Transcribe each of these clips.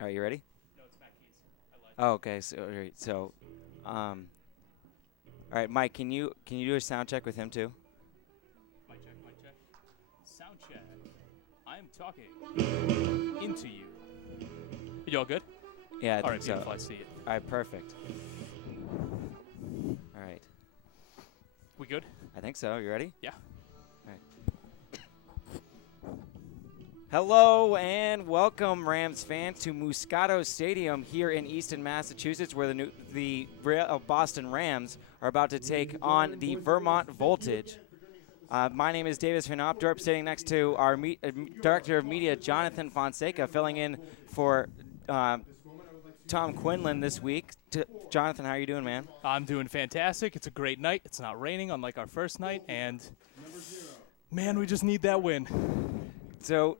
All right, you ready? No, it's Matt Keys. I lied. Oh, okay. All right, Mike, can you do a sound check with him too? Mic check, mic check. Sound check. I'm talking into you. You all good? Yeah, I All right, think so. beautiful. I see it. All right, perfect. All right, We good? I think so. You ready? Yeah. All right. Hello and welcome, Rams fans, to Moscato Stadium here in Easton, Massachusetts, where the Boston Rams are about to take on the Vermont Voltage. My name is Davis Van Opdorp, sitting next to our Director of Media, Jonathan Fonseca, filling in for Tom Quinlan this week. Jonathan, how are you doing, man? I'm doing fantastic. It's a great night. It's not raining, unlike our first night, and man, we just need that win. So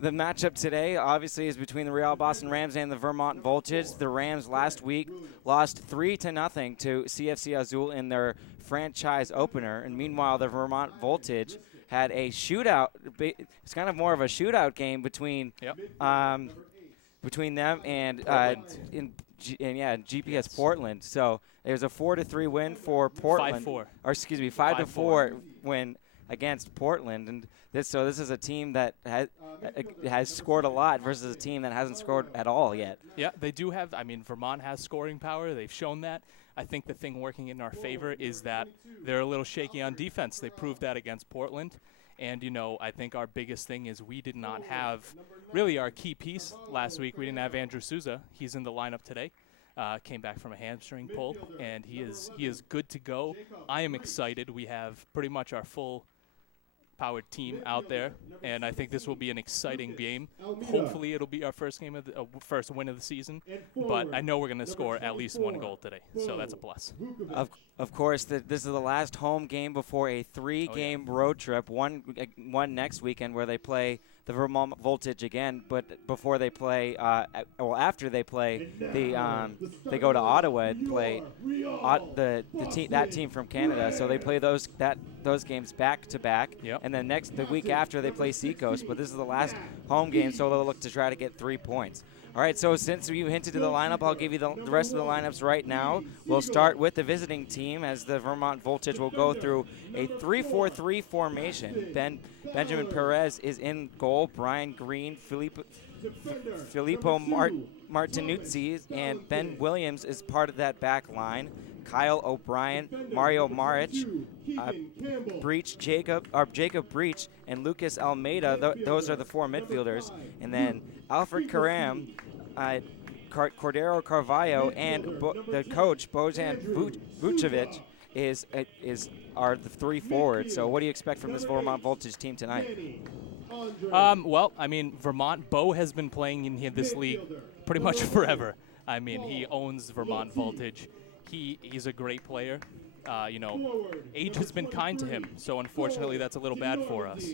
the matchup today, obviously, is between the Real Boston Rams and the Vermont Voltage. The Rams last week lost 3-0 to CFC Azul in their franchise opener, and meanwhile, the Vermont Voltage had a shootout. It's kind of more of a shootout game between them and GPS Portland. So it was a 4-3 win for Portland. 5-4. Or excuse me, 5-4 win against Portland, and this is a team that has scored a lot versus a team that hasn't scored at all yet. Yeah, they do have. I mean, Vermont has scoring power. They've shown that. I think the thing working in our favor is that they're a little shaky on defense. They proved that against Portland. And, I think our biggest thing is we did not have really our key piece last week. We didn't have Andrew Souza. He's in the lineup today. Came back from a hamstring pull, and he is good to go. I am excited. We have pretty much our full powered team out there, and I think this will be an exciting game. Hopefully it'll be our first game of the first win of the season, but I know we're going to score at least one goal today, so that's a plus. Of course, this is the last home game before a three-game road trip, one next weekend where they play the Vermont Voltage again, but before they play, after they play, they go to Ottawa and play that team from Canada. So they play those games back to back, and then the week after they play Seacoast. But this is the last home game, so they'll look to try to get 3 points. All right, so since you hinted to the lineup, I'll give you the rest of the lineups right now. We'll start with the visiting team as the Vermont Voltage will go through a 3-4-3 formation. Benjamin Perez is in goal. Brian Green, Filippo Martinuzzi, and Ben Williams is part of that back line. Kyle O'Brien, Mario Maric, Jacob Breach, and Lucas Almeida. Those are the four midfielders. And then Alfred Karam, Cordero Carvalho, and the coach, Bojan Vucevic, are the three forwards. So what do you expect from this Vermont Voltage team tonight? Well, I mean, Vermont, Bo has been playing in this league pretty much forever. I mean, he owns Vermont Voltage. He's a great player. Age has been kind to him, so unfortunately that's a little bad for us.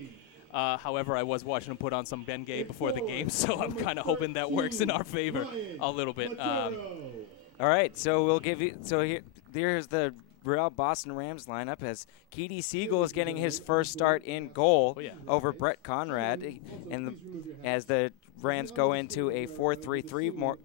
However, I was watching him put on some Bengay before the game, so I'm kind of hoping that works in our favor a little bit. All right, so we'll give you. So here's the Real Boston Rams lineup as Keedy Siegel is getting his first start in goal over Brett Conrad, as the Rams go into a 4-3-3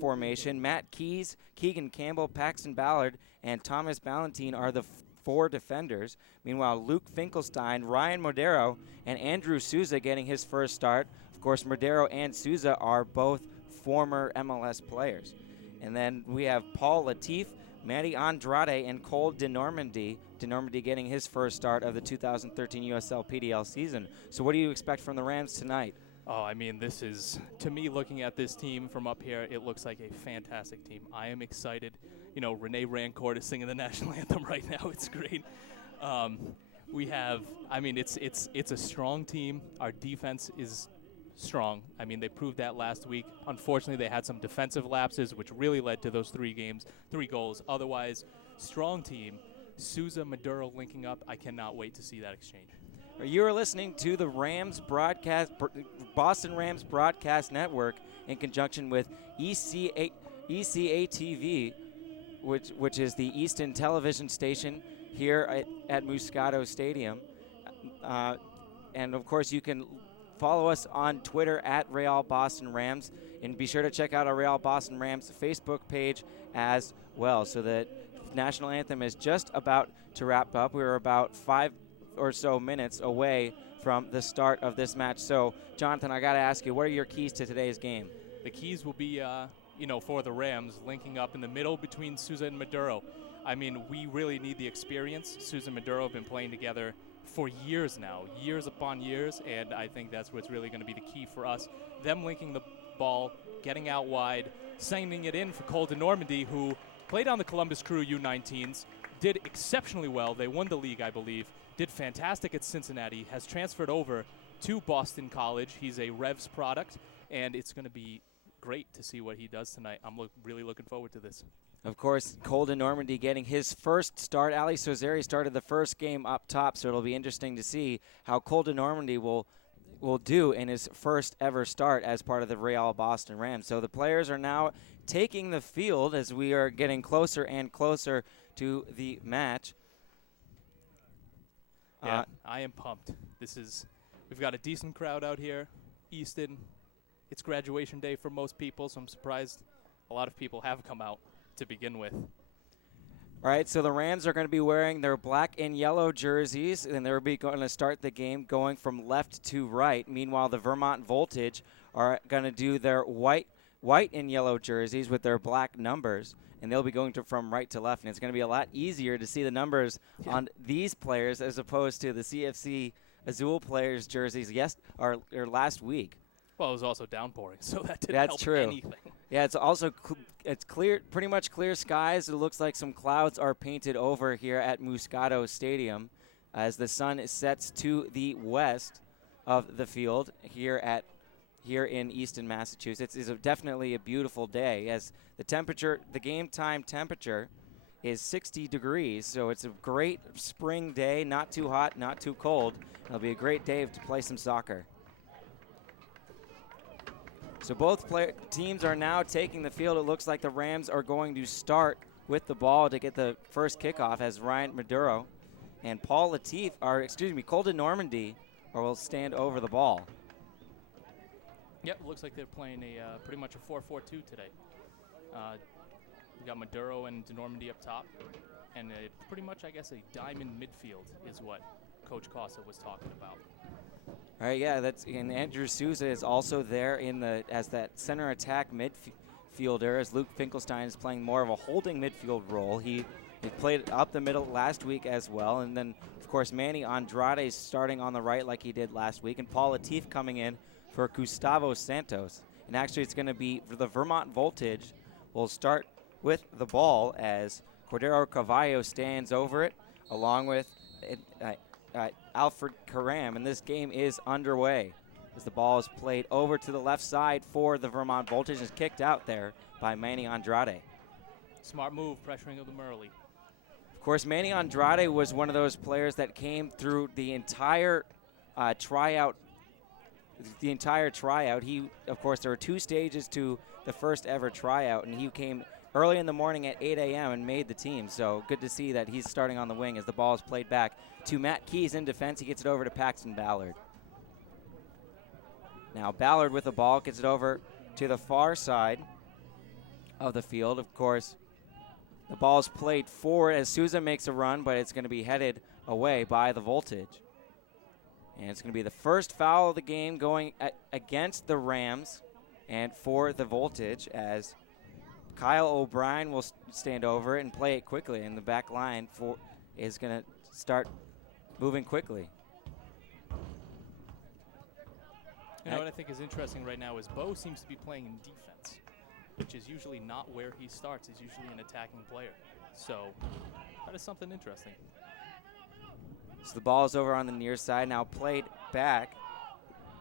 formation. Matt Keys, Keegan Campbell, Paxton Ballard, and Thomas Ballantine are the four defenders. Meanwhile, Luke Finkelstein, Ryan Modero, and Andrew Souza getting his first start. Of course, Modero and Souza are both former MLS players. And then we have Paul Latif, Matty Andrade, and Cole DeNormandy. DeNormandy getting his first start of the 2013 USL PDL season. So what do you expect from the Rams tonight? Oh, I mean, this is, to me, looking at this team from up here, it looks like a fantastic team. I am excited. Rene Rancourt is singing the national anthem right now. It's great. We have, I mean, it's a strong team. Our defense is strong. I mean, they proved that last week. Unfortunately, they had some defensive lapses, which really led to those 3 goals. Otherwise, strong team. Souza, Maduro linking up. I cannot wait to see that exchange. You are listening to the Boston Rams Broadcast Network in conjunction with ECA TV, which is the Easton television station here at Moscato Stadium. And, of course, you can follow us on Twitter at Real Boston Rams, and be sure to check out our Real Boston Rams Facebook page as well. So the national anthem is just about to wrap up. We're about 5 or so minutes away from the start of this match. So, Jonathan, I got to ask you, what are your keys to today's game? The keys will be, for the Rams, linking up in the middle between Souza and Maduro. I mean, we really need the experience. Souza and Maduro have been playing together for years now, years upon years, and I think that's what's really going to be the key for us. Them linking the ball, getting out wide, sending it in for Cole de Normandy, who played on the Columbus Crew U19s, did exceptionally well. They won the league, I believe, did fantastic at Cincinnati, has transferred over to Boston College. He's a Revs product, and it's going to be great to see what he does tonight. I'm really looking forward to this. Of course, Cole de Normandy getting his first start. Ali Sozeri started the first game up top, so it'll be interesting to see how Cole de Normandy will do in his first ever start as part of the Real Boston Rams. So the players are now taking the field as we are getting closer and closer to the match. Yeah, I am pumped. We've got a decent crowd out here. Easton, it's graduation day for most people, so I'm surprised a lot of people have come out to begin with. All right, so the Rams are going to be wearing their black and yellow jerseys, and they're going to start the game going from left to right. Meanwhile, the Vermont Voltage are going to do their white and yellow jerseys with their black numbers, and they'll be going from right to left. And it's going to be a lot easier to see the numbers on these players as opposed to the CFC Azul players' jerseys or last week. Well, it was also downpouring, so that didn't help anything. Yeah, it's also it's clear, pretty much clear skies. It looks like some clouds are painted over here at Moscato Stadium as the sun sets to the west of the field here in Easton, Massachusetts. It's definitely a beautiful day as the game time temperature is 60 degrees, so it's a great spring day, not too hot, not too cold. It'll be a great day to play some soccer. So both teams are now taking the field. It looks like the Rams are going to start with the ball to get the first kickoff as Ryan Maduro and Cole de Normandy will stand over the ball. Yep, looks like they're playing pretty much a 4-4-2 today. We got Maduro and de Normandy up top, and pretty much, I guess, a diamond midfield is what Coach Costa was talking about. All right, yeah, and Andrew Souza is also there as that center attack midfielder, as Luke Finkelstein is playing more of a holding midfield role. He played up the middle last week as well, and then of course Manny Andrade is starting on the right like he did last week, and Paul Latif coming in for Gustavo Santos. And actually, it's going to be for the Vermont Voltage. We'll start with the ball as Cordero Cavallo stands over it, along with Alfred Karam, and this game is underway as the ball is played over to the left side for the Vermont Voltage and is kicked out there by Manny Andrade. Smart move, pressuring of the Murley. Of course, Manny Andrade was one of those players that came through the entire tryout. He, of course, there were 2 stages to the first ever tryout, and he came early in the morning at 8 a.m. and made the team. So good to see that he's starting on the wing as the ball is played back to Matt Keys in defense. He gets it over to Paxton Ballard. Now Ballard with the ball gets it over to the far side of the field. Of course, the ball is played forward as Souza makes a run, but it's going to be headed away by the Voltage. And it's going to be the first foul of the game going against the Rams and for the Voltage as Kyle O'Brien will stand over it and play it quickly, and the back line is going to start moving quickly. You know what I think is interesting right now is Bo seems to be playing in defense, which is usually not where he starts. He's usually an attacking player. So that is something interesting. So the ball is over on the near side, now played back.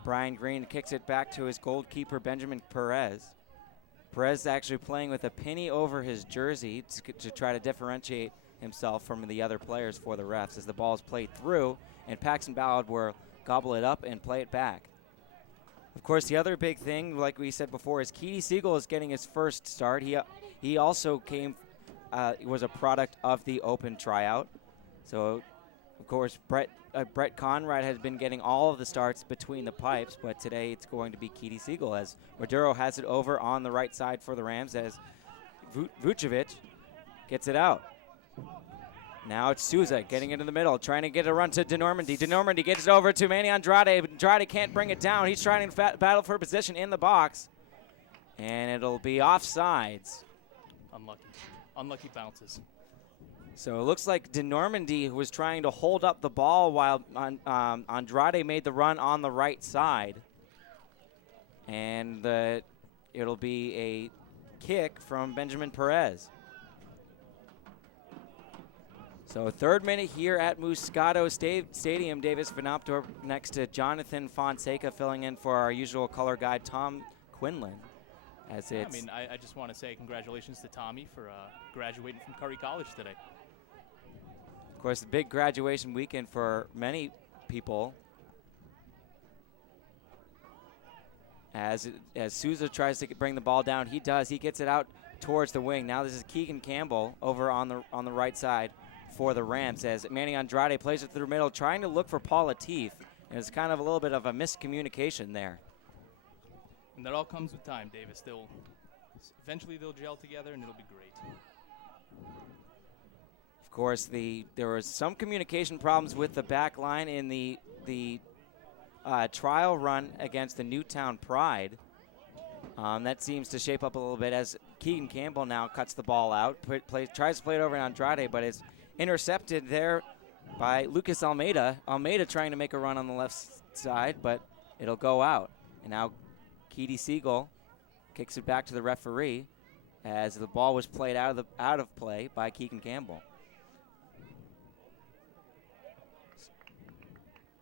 Brian Green kicks it back to his goalkeeper, Benjamin Perez. Perez actually playing with a penny over his jersey to try to differentiate himself from the other players for the refs as the ball is played through, and Paxton Ballard will gobble it up and play it back. Of course, the other big thing, like we said before, is Keedy Siegel is getting his first start. He also was a product of the open tryout. So, Of course, Brett Conrad has been getting all of the starts between the pipes, but today it's going to be Keedy Siegel as Maduro has it over on the right side for the Rams as Vucevic gets it out. Now it's Souza getting into the middle, trying to get a run to DeNormandy. DeNormandy gets it over to Manny Andrade, but Andrade can't bring it down. He's trying to battle for position in the box, and it'll be offsides. Unlucky bounces. So it looks like DeNormandy was trying to hold up the ball while Andrade made the run on the right side. And it'll be a kick from Benjamin Perez. So third minute here at Moscato Stadium. Davis Vanoptor next to Jonathan Fonseca filling in for our usual color guide, Tom Quinlan. I just want to say congratulations to Tommy for graduating from Curry College today. Of course, the big graduation weekend for many people. As Souza tries to bring the ball down, he does. He gets it out towards the wing. Now this is Keegan Campbell over on the right side for the Rams as Manny Andrade plays it through the middle, trying to look for Paul Latif. And it's kind of a little bit of a miscommunication there. And that all comes with time, Davis. Eventually they'll gel together, and it'll be great. Of course, there was some communication problems with the back line in the trial run against the Newtown Pride. That seems to shape up a little bit as Keegan Campbell now cuts the ball out, tries to play it over to Andrade, but is intercepted there by Lucas Almeida. Almeida trying to make a run on the left side, but it'll go out. And now Keedy Siegel kicks it back to the referee as the ball was played out of play by Keegan Campbell.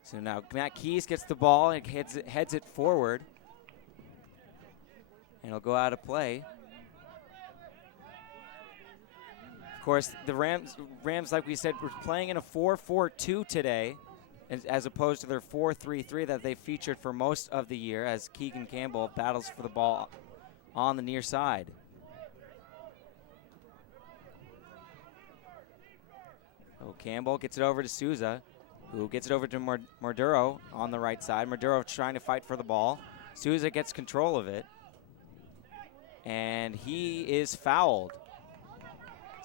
So now Matt Keys gets the ball and heads it forward. And it'll go out of play. Of course, the Rams, like we said, were playing in a 4-4-2 today, as opposed to their 4-3-3 that they featured for most of the year, as Keegan Campbell battles for the ball on the near side. So Campbell gets it over to Souza, who gets it over to Maduro on the right side. Maduro trying to fight for the ball. Souza gets control of it, and he is fouled.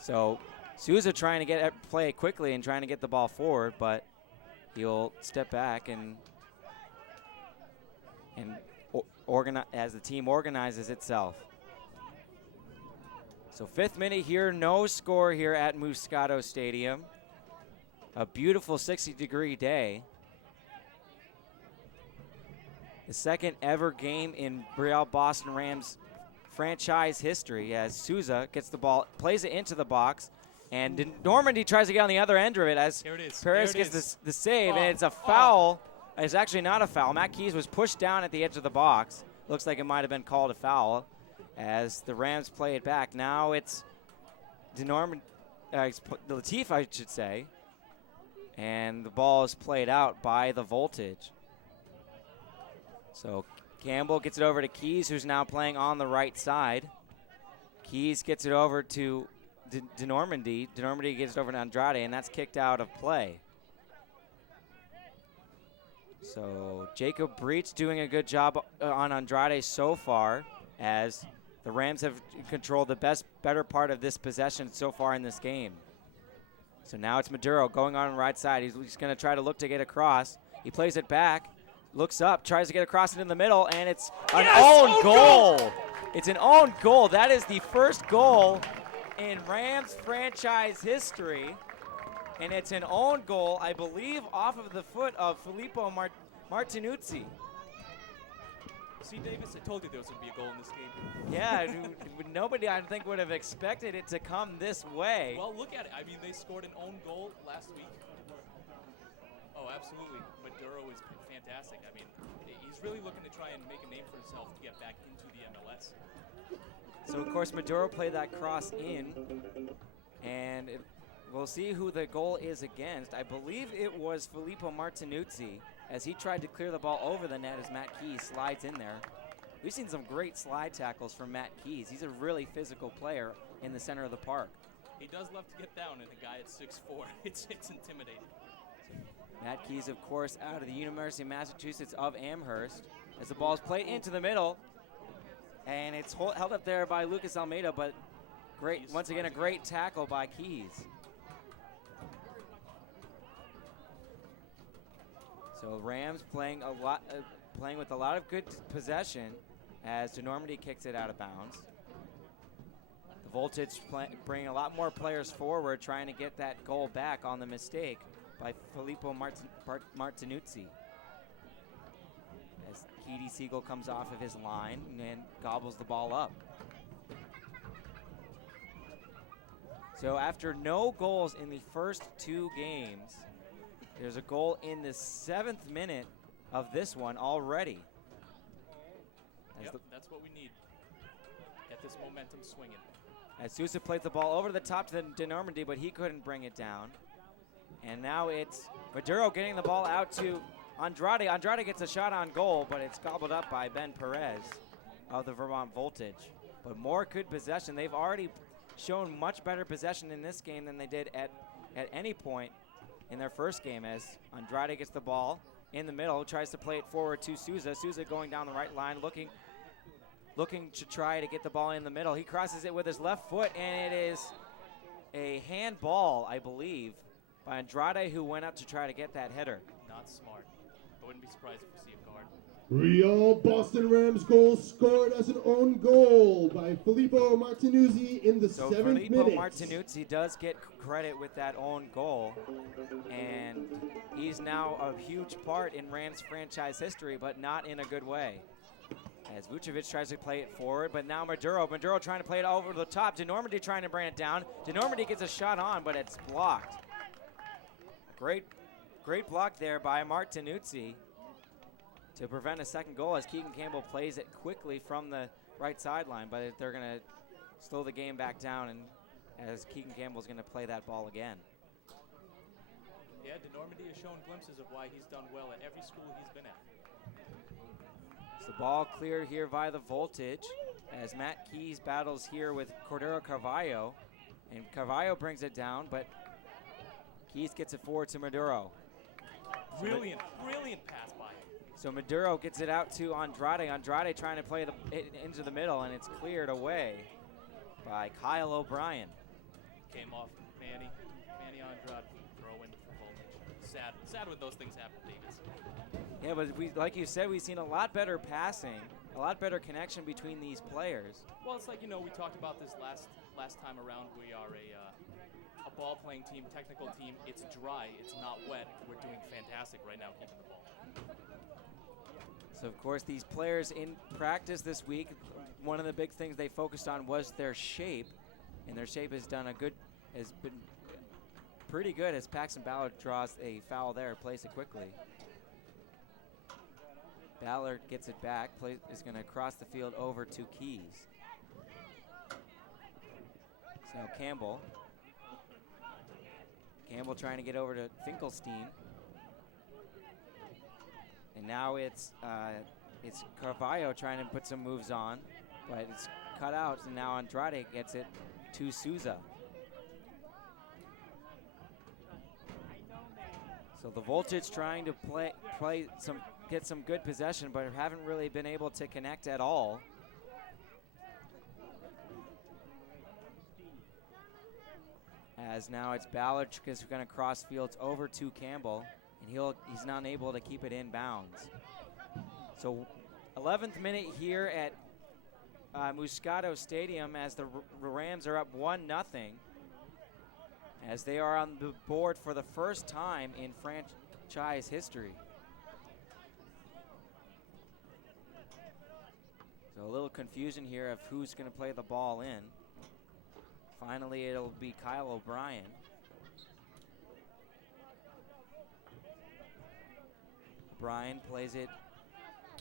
So Souza trying to play it quickly and trying to get the ball forward, but he'll step back and organize as the team organizes itself. So fifth minute here, no score here at Moscato Stadium. A beautiful 60-degree day. The second ever game in Real Boston Rams franchise history as Souza gets the ball, plays it into the box, and Normandy tries to get on the other end of it as Perez gets the save, and it's a foul. It's actually not a foul. Matt Keys was pushed down at the edge of the box. Looks like it might have been called a foul as the Rams play it back. Now it's Latif, I should say, and the ball is played out by the Voltage. So Campbell gets it over to Keys, who's now playing on the right side. Keys gets it over to DeNormandy. DeNormandy gets it over to Andrade, and that's kicked out of play. So Jacob Breach doing a good job on Andrade so far, as the Rams have controlled the better part of this possession so far in this game. So now it's Maduro going on the right side. He's going to try to look to get across. He plays it back, looks up, tries to get across into the middle, and it's an own goal. It's an own goal. That is the first goal in Rams franchise history, and it's an own goal, I believe, off of the foot of Filippo Martinuzzi. See, Davis, I told you there was going to be a goal in this game. Yeah, nobody, I think, would have expected it to come this way. Well, look at it. I mean, they scored an own goal last week. Oh, absolutely. Maduro is fantastic. I mean, he's really looking to try and make a name for himself to get back into the MLS. So, of course, Maduro played that cross in, and we'll see who the goal is against. I believe it was Filippo Martinuzzi, as he tried to clear the ball over the net as Matt Keys slides in there. We've seen some great slide tackles from Matt Keys. He's a really physical player in the center of the park. He does love to get down, and a guy at 6'4", it's intimidating. So Matt Keys, of course, out of the University of Massachusetts of Amherst, as the ball is played into the middle. And it's held up there by Lucas Almeida, but once again, a great tackle by Keys. So Rams playing with a lot of good possession as DeNormandy kicks it out of bounds. The Voltage bringing a lot more players forward, trying to get that goal back on the mistake by Filippo Martinuzzi. As Keedy Siegel comes off of his line and gobbles the ball up. So after no goals in the first 2 games, there's a goal in the 7th minute of this one already. Yep, that's what we need. Get this momentum swinging. As Sousa plays the ball over to the top to DeNormandy, but he couldn't bring it down. And now it's Maduro getting the ball out to Andrade. Andrade gets a shot on goal, but it's gobbled up by Ben Perez of the Vermont Voltage. But more good possession. They've already shown much better possession in this game than they did at any point in their first game, as Andrade gets the ball in the middle, tries to play it forward to Sousa. Sousa going down the right line, looking to try to get the ball in the middle. He crosses it with his left foot, and it is a handball, I believe, by Andrade, who went up to try to get that header. Not smart. I wouldn't be surprised if we see a card. Real Boston Rams goal scored as an own goal by Filippo Martinuzzi in the 7th minute. Filippo Martinuzzi does get credit with that own goal, and he's now a huge part in Rams franchise history, but not in a good way. As Vucevic tries to play it forward, but now Maduro trying to play it over the top. DeNormandy trying to bring it down. DeNormandy gets a shot on, but it's blocked. Great block there by Martinuzzi to prevent a second goal, as Keegan Campbell plays it quickly from the right sideline, but they're going to slow the game back down, and as Keegan Campbell's going to play that ball again. Yeah, DeNormandy has shown glimpses of why he's done well at every school he's been at. So the ball cleared here by the Voltage, as Matt Keys battles here with Cordero Carvalho, and Carvalho brings it down, but Keys gets it forward to Maduro. Brilliant pass by him. So Maduro gets it out to Andrade. Andrade trying to play it into the middle, and it's cleared away by Kyle O'Brien. Came off Manny Andrade, throwing Voltage. Sad when those things happen, Davis. Yeah, but like you said, we've seen a lot better passing, a lot better connection between these players. Well, it's like, we talked about this last time around. We are a ball-playing team, technical team. It's dry, it's not wet. We're doing fantastic right now keeping the ball. So, of course, these players in practice this week, one of the big things they focused on was their shape, and their shape has been pretty good as Paxton Ballard draws a foul there, plays it quickly. Ballard gets it back, is going to cross the field over to Keys. So now Campbell trying to get over to Finkelstein. And now it's Carvalho trying to put some moves on, but it's cut out, and now Andrade gets it to Sousa. So the Voltage trying to get some good possession, but haven't really been able to connect at all. As now it's Ballard is going to cross fields over to Campbell, and he's not able to keep it in bounds. So 11th minute here at Moscato Stadium, as the Rams are up 1-0, as they are on the board for the first time in franchise history. So a little confusion here of who's going to play the ball in. Finally, it'll be Kyle O'Brien. O'Brien plays it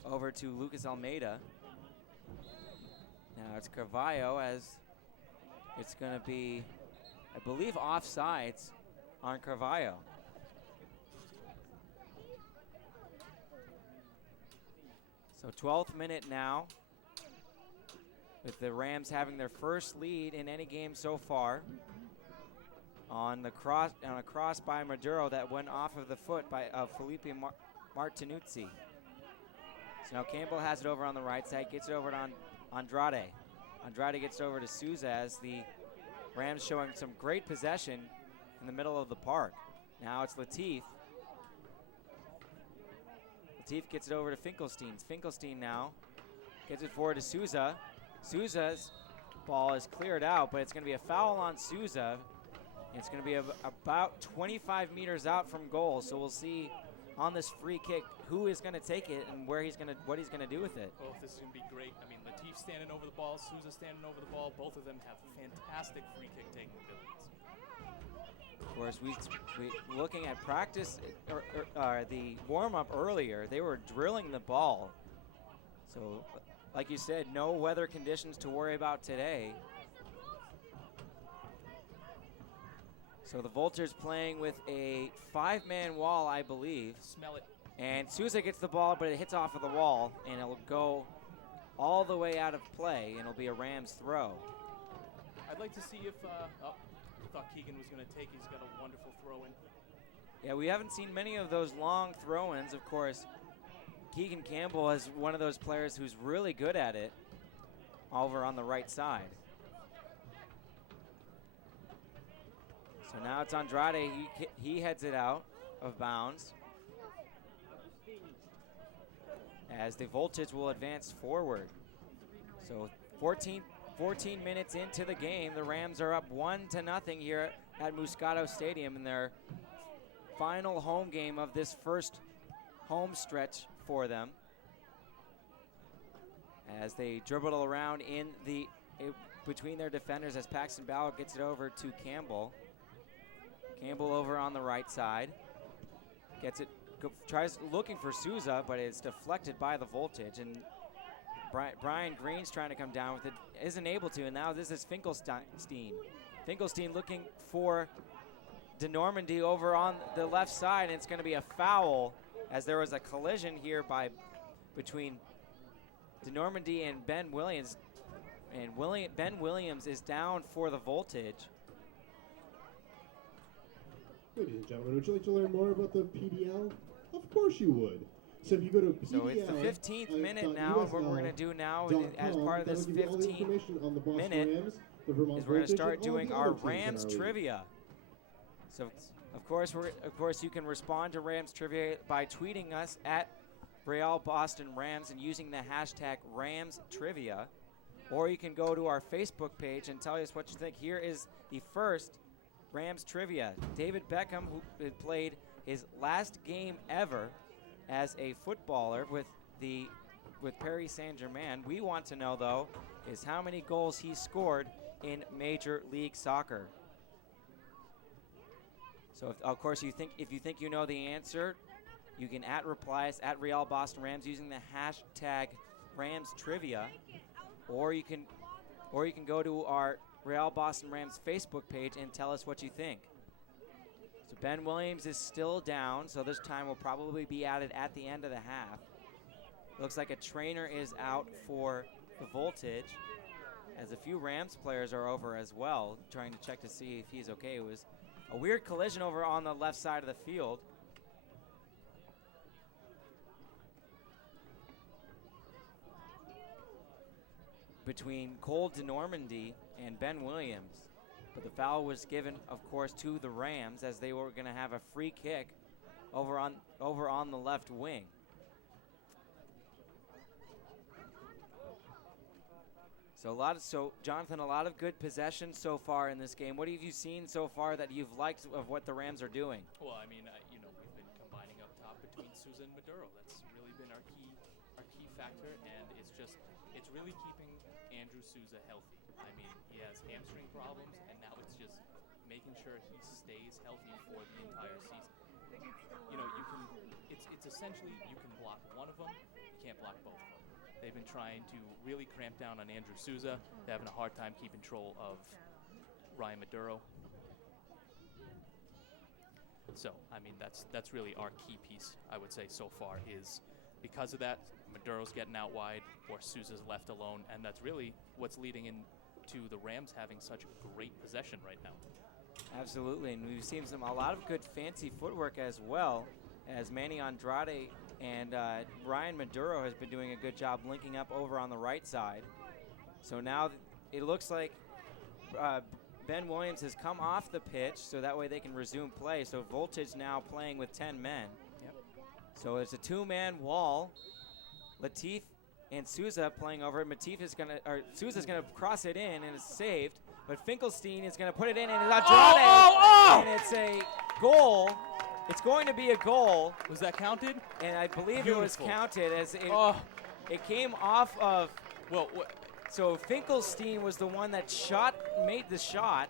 over to Lucas Almeida. Now it's Carvalho, as it's going to be, I believe, offsides on Carvalho. So 12th minute now, with the Rams having their first lead in any game so far. on a cross by Maduro that went off of the foot by Felipe Martinuzzi. So now Campbell has it over on the right side, gets it over to Andrade. Andrade gets it over to Souza as the Rams showing some great possession in the middle of the park. Now it's Latif. Latif gets it over to Finkelstein. Finkelstein now gets it forward to Souza. Souza's ball is cleared out, but it's going to be a foul on Souza. It's going to be about 25 meters out from goal, so we'll see on this free kick who is going to take it and what he's going to do with it. Oh, this is going to be great. I mean, Latif standing over the ball, Souza standing over the ball. Both of them have fantastic free kick taking abilities. Of course, we looking at practice or the warm-up earlier, they were drilling the ball. So, like you said, no weather conditions to worry about today. So the Vultures playing with a 5-man wall, I believe. Smell it. And Souza gets the ball, but it hits off of the wall, and it'll go all the way out of play, and it'll be a Rams throw. I'd like to see if, I thought Keegan was going to take. He's got a wonderful throw-in. Yeah, we haven't seen many of those long throw-ins. Of course, Keegan Campbell is one of those players who's really good at it over on the right side. So now it's Andrade. He heads it out of bounds as the Voltage will advance forward. So 14 minutes into the game, the Rams are up 1-0 here at Moscato Stadium in their final home game of this first home stretch for them. As they dribble it around between their defenders as Paxton Bauer gets it over to Campbell. Campbell over on the right side. Gets it, tries looking for Souza, but it's deflected by the Voltage. And Brian Green's trying to come down with it, isn't able to. And now this is Finkelstein. Finkelstein looking for DeNormandy over on the left side, and it's going to be a foul as there was a collision here between DeNormandy and Ben Williams. And Ben Williams is down for the Voltage. Ladies and gentlemen, would you like to learn more about the PDL? Of course you would. So if you go to PDL, so it's the 15th minute now. What we're going to do now as part of this 15th minute is we're going to start doing our Rams trivia. So of course you can respond to Rams trivia by tweeting us at Real Boston Rams and using the hashtag Rams Trivia, or you can go to our Facebook page and tell us what you think. Here is the first Rams trivia. David Beckham, who had played his last game ever as a footballer with Paris Saint-Germain. We want to know, though, is how many goals he scored in Major League Soccer. So, if you think you know the answer, you can reply us at Real Boston Rams using the hashtag Rams Trivia, or you can go to our Real Boston Rams Facebook page and tell us what you think. So Ben Williams is still down, so this time will probably be added at the end of the half. Looks like a trainer is out for the Voltage, as a few Rams players are over as well, trying to check to see if he's okay. It was a weird collision over on the left side of the field. Between Cole DeNormandy and Ben Williams. But the foul was given, of course, to the Rams as they were going to have a free kick over on the left wing. So Jonathan, a lot of good possession so far in this game. What have you seen so far that you've liked of what the Rams are doing? Well, I mean, we've been combining up top between Souza and Maduro. That's really been our key factor, and it's really keeping Andrew Souza healthy. I mean, he has hamstring problems, and now it's just making sure he stays healthy for the entire season. It's essentially you can block one of them, you can't block both of them. They've been trying to really cramp down on Andrew Souza. They're having a hard time keeping control of Ryan Maduro. So, I mean, that's really our key piece, I would say, so far, is because of that, Maduro's getting out wide or Souza's left alone, and that's really what's leading into the Rams having such great possession right now. Absolutely, and we've seen a lot of good fancy footwork as well, as Manny Andrade and Ryan Maduro has been doing a good job linking up over on the right side. So now it looks like Ben Williams has come off the pitch, so that way they can resume play. So Voltage now playing with 10 men. Yep. So it's a two-man wall. Latif and Souza playing over it. Souza's gonna cross it in, and it's saved. But Finkelstein is going to put it in, and it's Andrade, and it's a goal. It's going to be a goal. Was that counted? And I believe Beautiful. it was counted as it came off of. Well, so Finkelstein was the one that made the shot.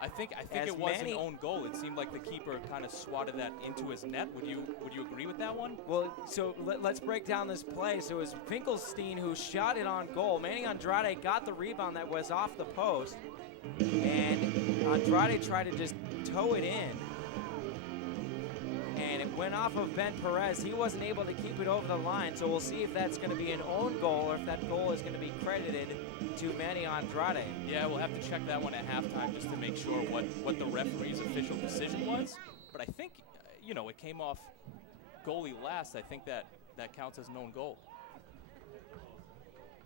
I think it was an own goal. It seemed like the keeper kind of swatted that into his net. Would you agree with that one? Well, so let's break down this play. So it was Finkelstein who shot it on goal. Manny Andrade got the rebound that was off the post, and Andrade tried to just toe it in, and it went off of Ben Perez. He wasn't able to keep it over the line, so we'll see if that's going to be an own goal or if that goal is going to be credited to Manny Andrade. Yeah, we'll have to check that one at halftime just to make sure what the referee's official decision was. But I think, it came off goalie last. I think that counts as an own goal.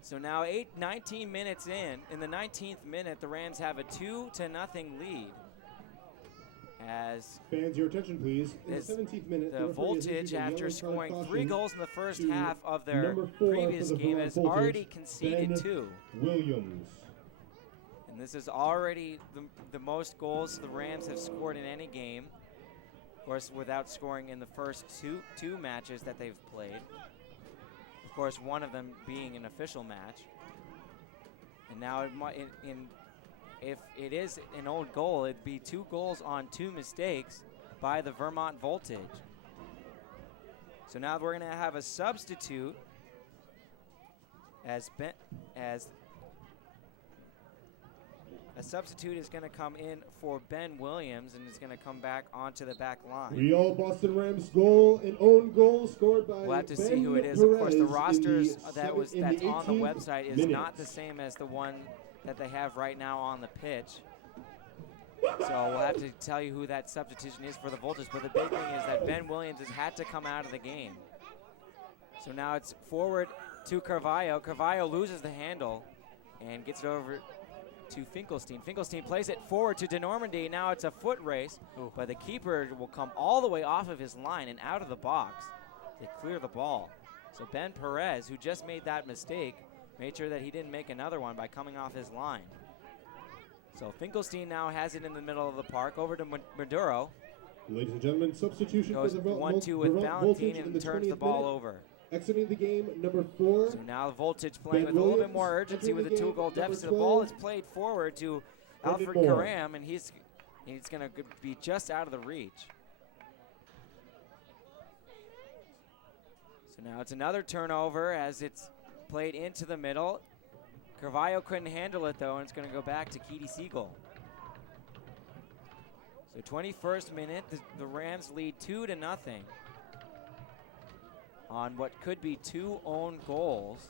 So now 19 minutes in the 19th minute, the Rams have a 2-0 lead. As fans, your attention please. In the 17th minute, the Voltage, after scoring 3 goals in the first half of their previous game, has already conceded 2. Williams. And this is already the most goals the Rams have scored in any game. Of course, without scoring in the first two matches that they've played. Of course, one of them being an official match. And now if it is an own goal, it'd be 2 goals on 2 mistakes by the Vermont Voltage. So now we're going to have a substitute as a substitute is going to come in for Ben Williams and is going to come back onto the back line. Real Boston Rams goal, an own goal scored by We'll have to Ben see who it is. Perez. Of course, the rosters that's the on the 18th website is minute. not the same as the one that they have right now on the pitch. So we'll have to tell you who that substitution is for the Voltage. But the big thing is that Ben Williams has had to come out of the game. So now it's forward to Carvalho. Carvalho loses the handle and gets it over to Finkelstein. Finkelstein plays it forward to DeNormandy. Now it's a foot race, but the keeper will come all the way off of his line and out of the box to clear the ball. So Ben Perez, who just made that mistake, made sure that he didn't make another one by coming off his line. So Finkelstein now has it in the middle of the park, over to Maduro. Ladies and gentlemen, substitution Goes for the 1-2 with Valentin and turns the ball over. Exiting the game, number 4. So now Voltage playing Ben with a little bit Williams more urgency with a entering the 2-goal game, number deficit. The ball 12, is played forward to Brendan Alfred Moore. Karam, and he's going to be just out of the reach. So now it's another turnover as it's played into the middle. Carvalho couldn't handle it, though, and it's going to go back to Keedy Siegel. So 21st minute, the Rams lead 2-0 on what could be 2 own goals.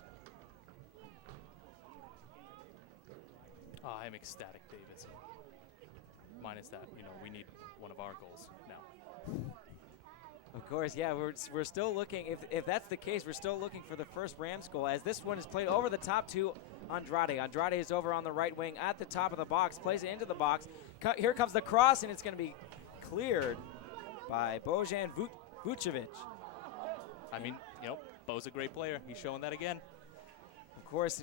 Oh, I'm ecstatic, Davis. Minus that, we need one of our goals now. Of course, yeah, we're still looking. If that's the case, we're still looking for the first Rams goal, as this one is played over the top to Andrade. Andrade is over on the right wing at the top of the box, plays it into the box. Here comes the cross, and it's going to be cleared by Bojan Vucevic. I mean, Bo's a great player. He's showing that again. Of course,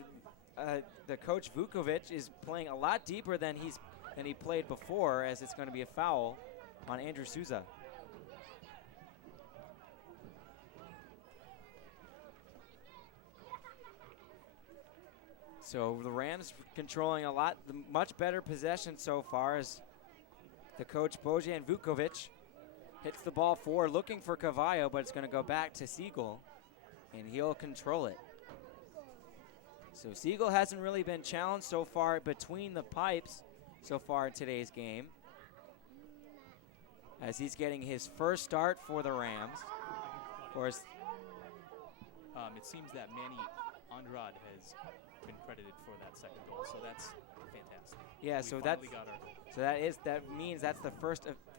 the coach Vukovic is playing a lot deeper than he played before, as it's going to be a foul on Andrew Souza. So the Rams controlling much better possession so far, as the coach Bojan Vukovic hits the ball forward looking for Carvalho, but it's going to go back to Siegel, and he'll control it. So Siegel hasn't really been challenged so far between the pipes so far in today's game, as he's getting his first start for the Rams. Of course, it seems that Manny Andrade has been credited for that second goal, so that's fantastic. Yeah, we so finally got our goal. So that means that's the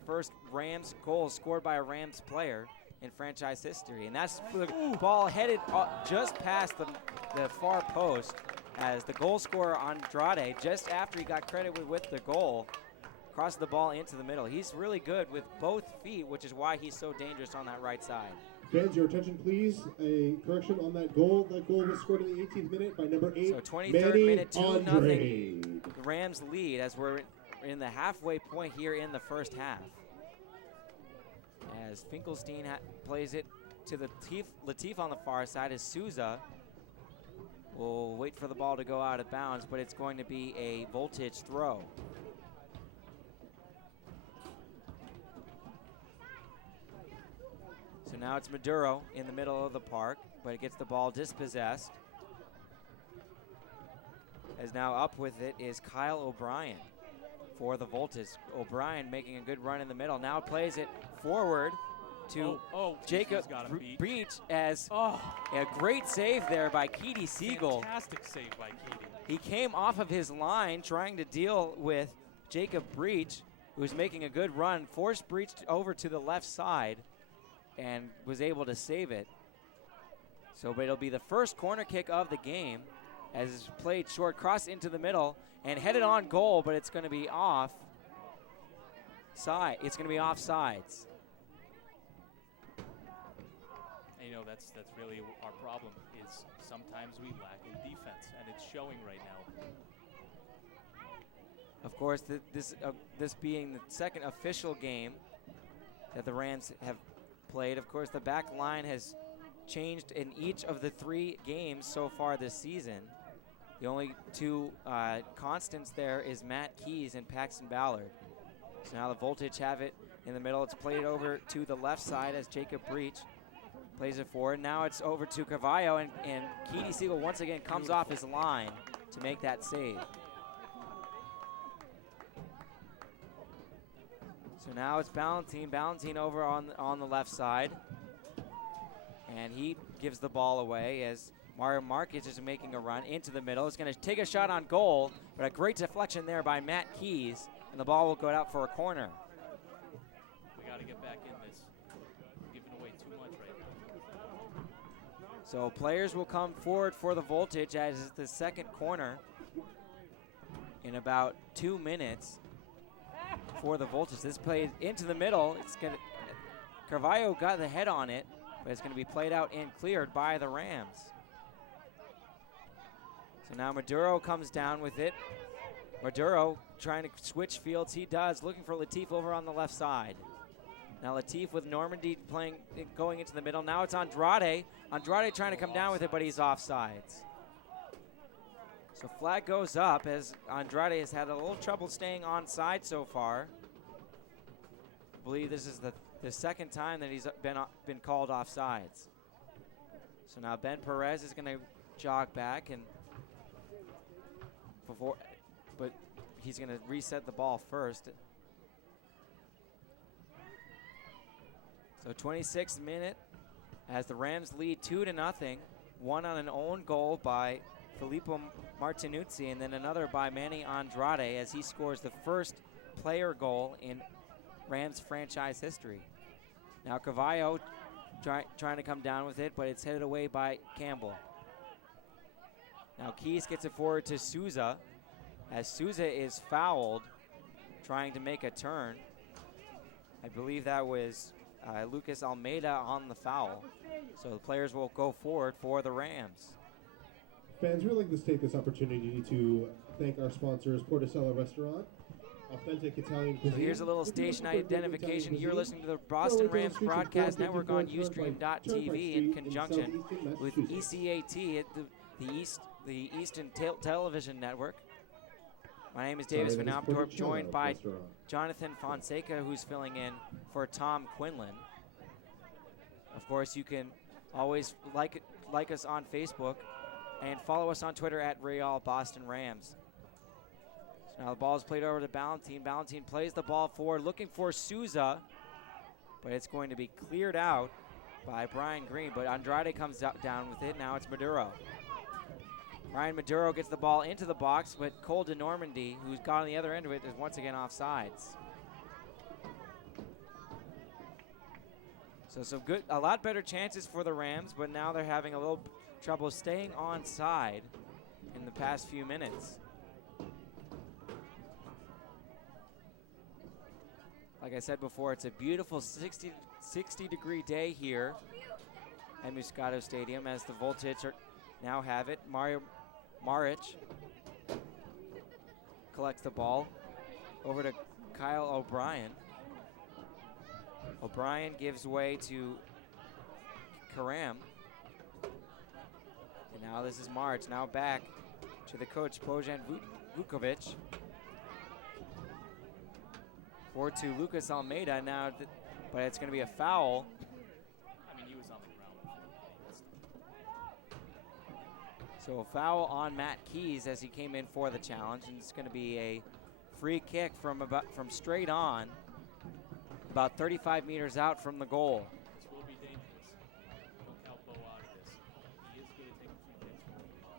first Rams goal scored by a Rams player in franchise history. And that's the ball headed just past the far post as the goal scorer Andrade, just after he got credited with the goal, crossed the ball into the middle. He's really good with both feet, which is why he's so dangerous on that right side. Fans, your attention, please. A correction on that goal. That goal was scored in the 18th minute by number 8, So 23rd Manny minute, 2-0. Andrade. The Rams lead as we're in the halfway point here in the first half. As Finkelstein plays it to the Latif on the far side, as Souza will wait for the ball to go out of bounds, but it's going to be a voltage throw. So now it's Maduro in the middle of the park, but it gets the ball dispossessed. As now up with it is Kyle O'Brien for the Voltage. O'Brien making a good run in the middle. Now plays it forward to Jacob Beach as a great save there by Keedy Siegel. Fantastic save by Keedy. He came off of his line trying to deal with Jacob Breach, who was making a good run, forced Breach over to the left side and was able to save it. So, but it'll be the first corner kick of the game as it's played short, cross into the middle and headed on goal, but it's going to be off side. It's going to be offsides. And, you know, that's really our problem is sometimes we lack in defense, and it's showing right now. Of course, this being the second official game that the Rams have played, of course, the back line has changed in each of the 3 games so far this season. The only 2 constants there is Matt Keys and Paxton Ballard. So now the Voltage have it in the middle. It's played over to the left side as Jacob Breach plays it forward. Now it's over to Carvalho, and Keedy Siegel once again comes off his line to make that save. So now it's Ballantine over on the left side. And he gives the ball away as Mario Marquez is making a run into the middle. He's going to take a shot on goal, but a great deflection there by Matt Keys, and the ball will go out for a corner. We got to get back in this. We're giving away too much right now. So players will come forward for the Voltage as it's the second corner in about 2 minutes for the Voltage. This play into the middle. It's going to Carvalho got the head on it, but it's going to be played out and cleared by the Rams. So now Maduro comes down with it. Maduro trying to switch fields. He does, looking for Latif over on the left side. Now Latif with Normandy going into the middle. Now it's Andrade. Andrade trying to come down with it, but he's offsides. So flag goes up as Andrade has had a little trouble staying onside so far. I believe this is the second time that he's been called offsides. So now Ben Perez is going to jog back but he's going to reset the ball first. So 26th minute as the Rams lead 2-0. One on an own goal by Filippo Martinuzzi and then another by Manny Andrade as he scores the first player goal in Rams franchise history. Now Carvalho trying to come down with it, but it's headed away by Campbell. Now Keys gets it forward to Souza as Souza is fouled trying to make a turn. I believe that was Lucas Almeida on the foul. So the players will go forward for the Rams. Fans, we'd like to take this opportunity to thank our sponsors, Porticella Restaurant, authentic Italian cuisine. So here's a little station identification. You're listening to the Boston Rams Broadcast Network on Ustream.tv in conjunction with ECAT, the Eastern Television Network. My name is Davis Van Opdorp, joined by Jonathan Fonseca, who's filling in for Tom Quinlan. Of course, you can always like us on Facebook and follow us on Twitter at Real Boston Rams. So now the ball is played over to Ballantine. Ballantine plays the ball forward, looking for Souza, but it's going to be cleared out by Brian Green. But Andrade comes down with it. Now it's Maduro. Ryan Maduro gets the ball into the box, but Cole DeNormandy, who's got on the other end of it, is once again offsides. So a lot better chances for the Rams, but now they're having a little trouble staying onside in the past few minutes. Like I said before, it's a beautiful 60-degree day here at Moscato Stadium as the Voltage now have it. Maric collects the ball over to Kyle O'Brien. O'Brien gives way to Karam. And now this is Maric, now back to the coach, Bojan Vukovic. Forward to Lucas Almeida now, but it's going to be a foul. I mean, he was on the ground. So a foul on Matt Keys as he came in for the challenge, and it's going to be a free kick from straight on, about 35 meters out from the goal. This will be dangerous. Don't count Bo out of this. He is good at taking free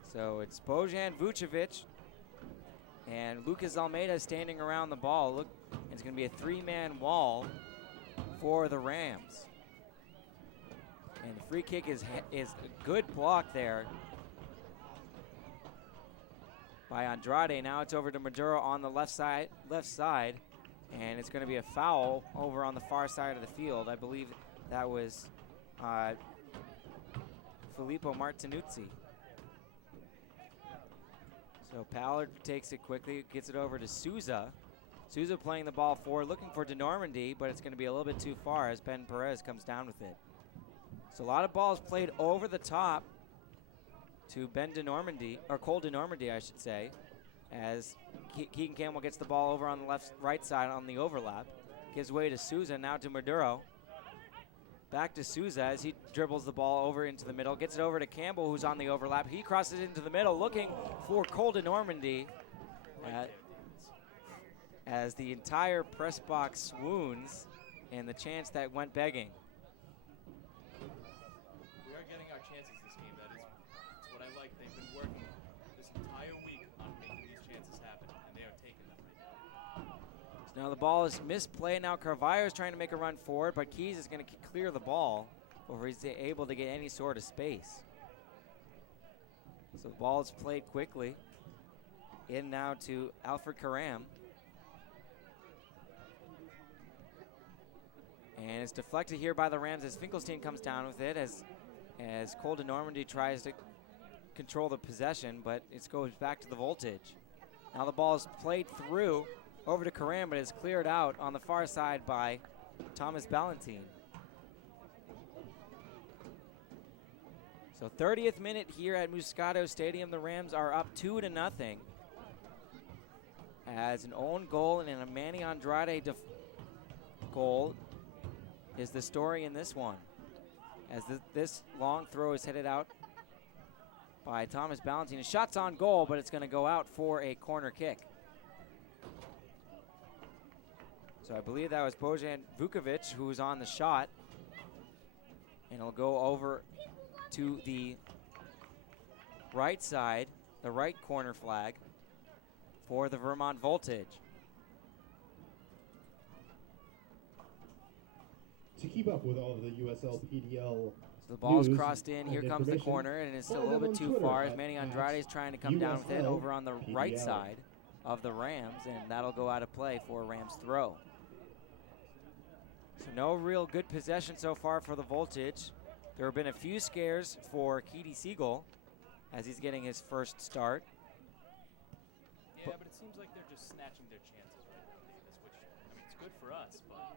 kicks. So it's Bojan Vukovic and Lucas Almeida standing around the ball. Look, it's going to be a three-man wall for the Rams. And the free kick is a good block there by Andrade. Now it's over to Maduro on the left side, and it's going to be a foul over on the far side of the field. I believe that was Filippo Martinuzzi. So Pallard takes it quickly, gets it over to Souza. Souza playing the ball forward, looking for DeNormandy, but it's going to be a little bit too far as Ben Perez comes down with it. So a lot of balls played over the top to Ben DeNormandy, or Cole DeNormandy, I should say, as Keegan Campbell gets the ball over on the right side on the overlap. Gives way to Souza, now to Maduro. Back to Souza as he dribbles the ball over into the middle. Gets it over to Campbell, who's on the overlap. He crosses into the middle, looking for Cole DeNormandy as the entire press box swoons in the chance that went begging. We are getting our chances this game. That's what I like. They've been working this entire week on making these chances happen, and they are taking them right now. So now the ball is misplayed. Now Carvalho is trying to make a run forward, but Keys is going to clear the ball before he's able to get any sort of space. So the ball is played quickly. In now to Alfred Karam. And it's deflected here by the Rams as Finkelstein comes down with it as Cole DeNormandy tries to control the possession, but it goes back to the Voltage. Now the ball is played through over to Karam, but is cleared out on the far side by Thomas Ballantine. So 30th minute here at Moscato Stadium. The Rams are up 2-0 as an own goal and a Manny Andrade goal is the story in this one. As this long throw is headed out by Thomas Ballantine. Shot's on goal, but it's going to go out for a corner kick. So I believe that was Bojan Vukovic who was on the shot. And it'll go over to the right side, the right corner flag for the Vermont Voltage. To keep up with all of the USL PDL. So the ball's crossed in. Here comes the corner, and it's still a little bit too far as Manny Andrade is trying to come down with it over on the right side of the Rams, and that'll go out of play for a Rams throw. So no real good possession so far for the Voltage. There have been a few scares for Keedy Siegel as he's getting his first start. Yeah, but it seems like they're just snatching their chances right now, Davis, which, I mean, it's good for us, but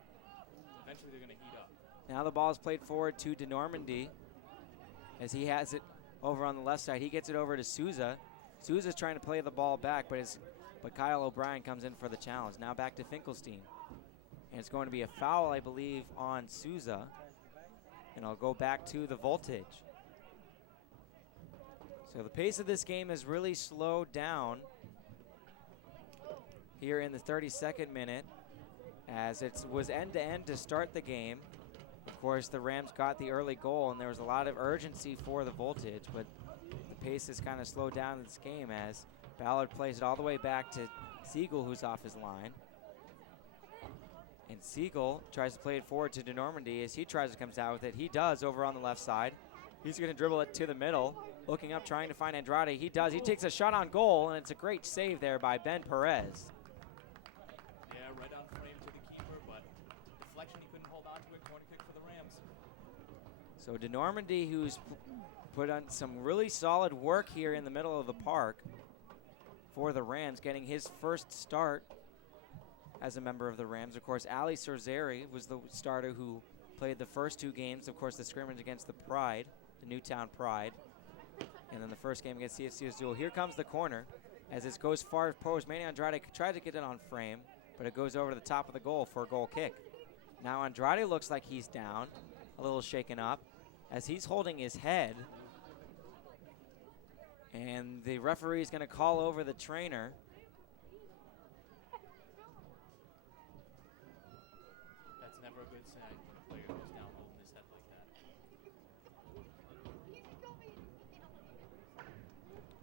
eventually they're going to heat up. Now the ball is played forward to DeNormandy as he has it over on the left side. He gets it over to Souza. Souza's trying to play the ball back, but Kyle O'Brien comes in for the challenge. Now back to Finkelstein. And it's going to be a foul, I believe, on Souza. And I'll go back to the Voltage. So the pace of this game has really slowed down here in the 32nd minute as it was end-to-end to start the game. Of course, the Rams got the early goal, and there was a lot of urgency for the Voltage, but pace has kind of slowed down in this game as Ballard plays it all the way back to Siegel, who's off his line. And Siegel tries to play it forward to DeNormandy as he tries to come out with it. He does over on the left side. He's going to dribble it to the middle, looking up, trying to find Andrade. He does. He takes a shot on goal, and it's a great save there by Ben Perez. Yeah, right on frame to the keeper, but deflection, he couldn't hold on to it. Corner kick for the Rams. So DeNormandy, who's put on some really solid work here in the middle of the park for the Rams, getting his first start as a member of the Rams. Of course, Ali Cerzeri was the starter who played the first 2 games. Of course, the scrimmage against the Pride, the Newtown Pride, and then the first game against CFC Azul. Here comes the corner as it goes far post. Manny Andrade tried to get it on frame, but it goes over to the top of the goal for a goal kick. Now Andrade looks like he's down, a little shaken up, as he's holding his head. And the referee is going to call over the trainer. That's never a good sign when a player goes down holding his head like that.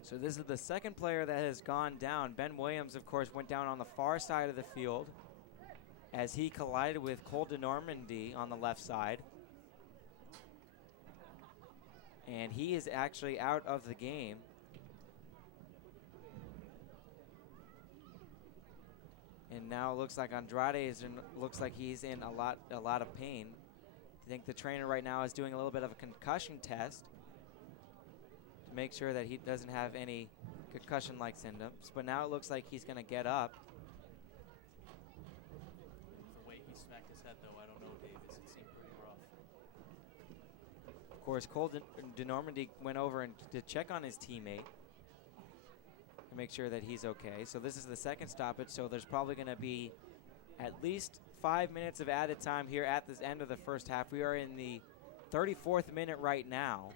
So this is the second player that has gone down. Ben Williams, of course, went down on the far side of the field as he collided with Cole DeNormandy on the left side. And he is actually out of the game. And now it looks like Andrade looks like he's in a lot of pain. I think the trainer right now is doing a little bit of a concussion test to make sure that he doesn't have any concussion-like symptoms. But now it looks like he's going to get up. The way he smacked his head, though, I don't know, Davis. It seemed pretty rough. Of course, Cole DeNormandy went over and to check on his teammate to make sure that he's okay. So this is the second stoppage, so there's probably going to be at least 5 minutes of added time here at the end of the first half. We are in the 34th minute right now.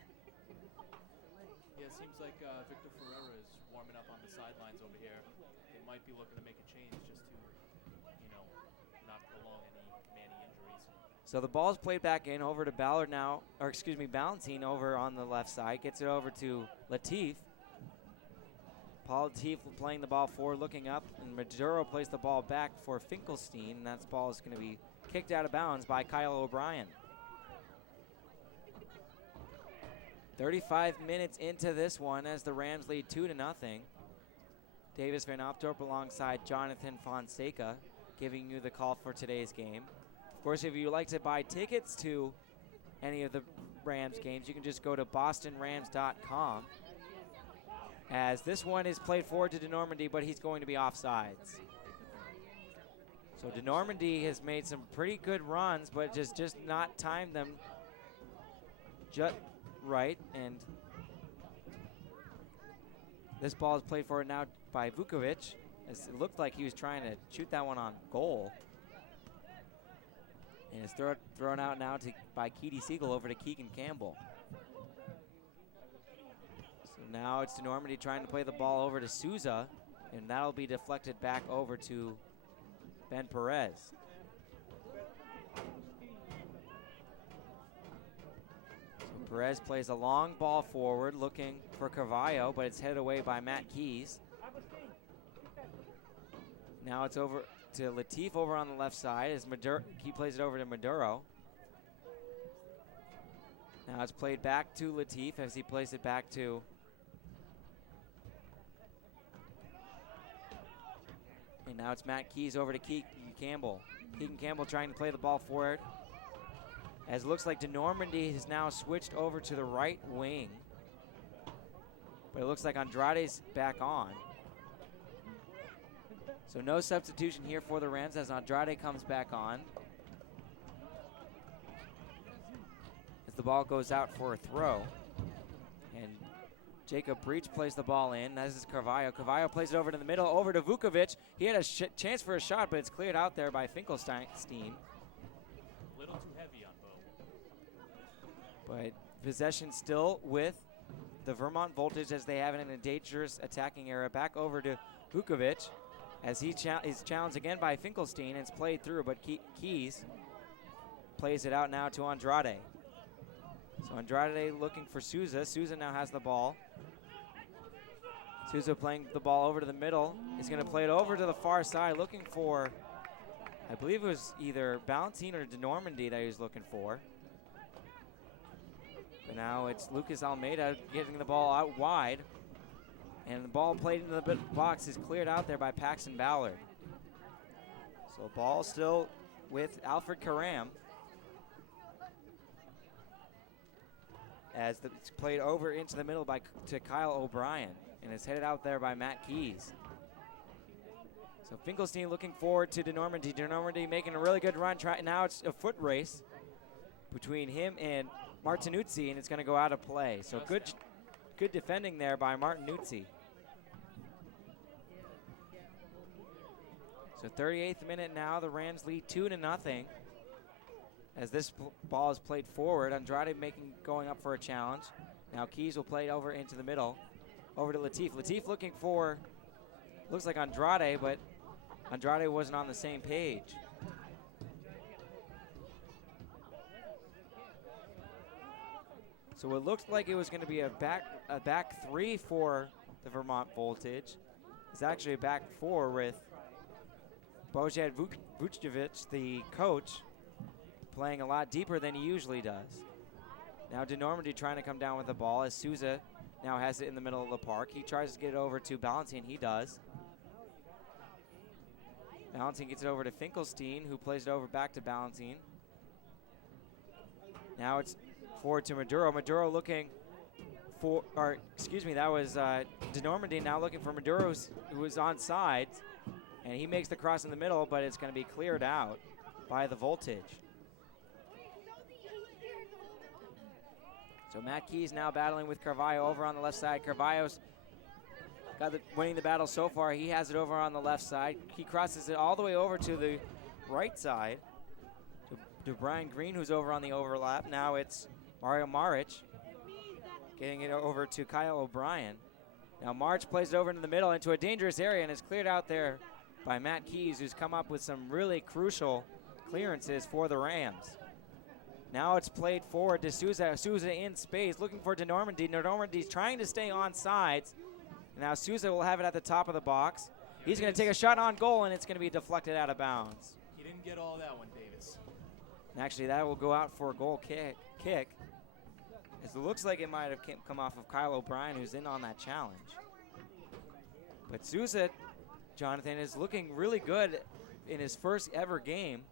Yeah, it seems like Victor Ferreira is warming up on the sidelines over here. They might be looking to make a change just to, not prolong any Manny injuries. So the ball's played back in over to Ballard now, or excuse me, Ballantine over on the left side. Gets it over to Latif. Paul Latif playing the ball forward, looking up, and Maduro plays the ball back for Finkelstein, and that ball is going to be kicked out of bounds by Kyle O'Brien. 35 minutes into this one as the Rams lead 2-0. Davis Van Optorp alongside Jonathan Fonseca giving you the call for today's game. Of course, if you'd like to buy tickets to any of the Rams games, you can just go to bostonrams.com. As this one is played forward to DeNormandy, but he's going to be offsides. So DeNormandy has made some pretty good runs, but just not timed them just right. And this ball is played forward now by Vukovic, as it looked like he was trying to shoot that one on goal. And it's thrown out now by Keedy Siegel over to Keegan Campbell. Now it's DeNormandy trying to play the ball over to Souza, and that'll be deflected back over to Ben Perez. So Perez plays a long ball forward, looking for Carvalho, but it's headed away by Matt Keys. Now it's over to Latif over on the left side as he plays it over to Maduro. Now it's played back to Latif as he plays it back to and now it's Matt Keys over to Keegan Campbell. Keegan Campbell trying to play the ball forward. As it looks like DeNormandy has now switched over to the right wing. But it looks like Andrade's back on. So no substitution here for the Rams as Andrade comes back on. As the ball goes out for a throw. And Jacob Breach plays the ball in. This is Carvalho. Carvalho plays it over to the middle, over to Vukovic. He had a chance for a shot, but it's cleared out there by Finkelstein. A little too heavy on Bo. But possession still with the Vermont Voltage as they have it in a dangerous attacking area. Back over to Vukovic as he is challenged again by Finkelstein. It's played through, but Keys plays it out now to Andrade. So Andrade looking for Souza. Souza now has the ball. Souza playing the ball over to the middle. He's going to play it over to the far side, looking for, I believe it was either Ballantine or DeNormandy that he was looking for. But now it's Lucas Almeida getting the ball out wide. And the ball played into the box is cleared out there by Paxton Ballard. So ball still with Alfred Karam. As it's played over into the middle to Kyle O'Brien. And it's headed out there by Matt Keys. So Finkelstein looking forward to DeNormandy. DeNormandy making a really good run. Now it's a foot race between him and Martinuzzi, and it's going to go out of play. So good defending there by Martinuzzi. So 38th minute now, the Rams lead 2-0. As this ball is played forward, Andrade going up for a challenge. Now Keys will play it over into the middle. Over to Latif. Latif looking for, looks like Andrade, but Andrade wasn't on the same page. So it looked like it was going to be a back three for the Vermont Voltage. It's actually a back four with Bojan Vucevic, the coach, playing a lot deeper than he usually does. Now DeNormandy trying to come down with the ball as Souza now has it in the middle of the park. He tries to get it over to Ballantine. He does. Ballantine gets it over to Finkelstein, who plays it over back to Ballantine. Now it's forward to Maduro. Maduro looking for, or excuse me, that was DeNormandy now looking for Maduro, who is on sides. And he makes the cross in the middle, but it's going to be cleared out by the Voltage. So Matt Keys now battling with Carvalho over on the left side. Carvalho's winning the battle so far. He has it over on the left side. He crosses it all the way over to the right side to Brian Green, who's over on the overlap. Now it's Mario Maric getting it over to Kyle O'Brien. Now Maric plays it over into the middle into a dangerous area, and it's cleared out there by Matt Keys, who's come up with some really crucial clearances for the Rams. Now it's played forward to Souza. Souza in space, looking for DeNormandy. DeNormandy's trying to stay on sides. Now Souza will have it at the top of the box. He's going to take a shot on goal, and it's going to be deflected out of bounds. He didn't get all that one, Davis. And actually, that will go out for a goal kick. As it looks like it might have come off of Kyle O'Brien, who's in on that challenge. But Souza, Jonathan, is looking really good in his first ever game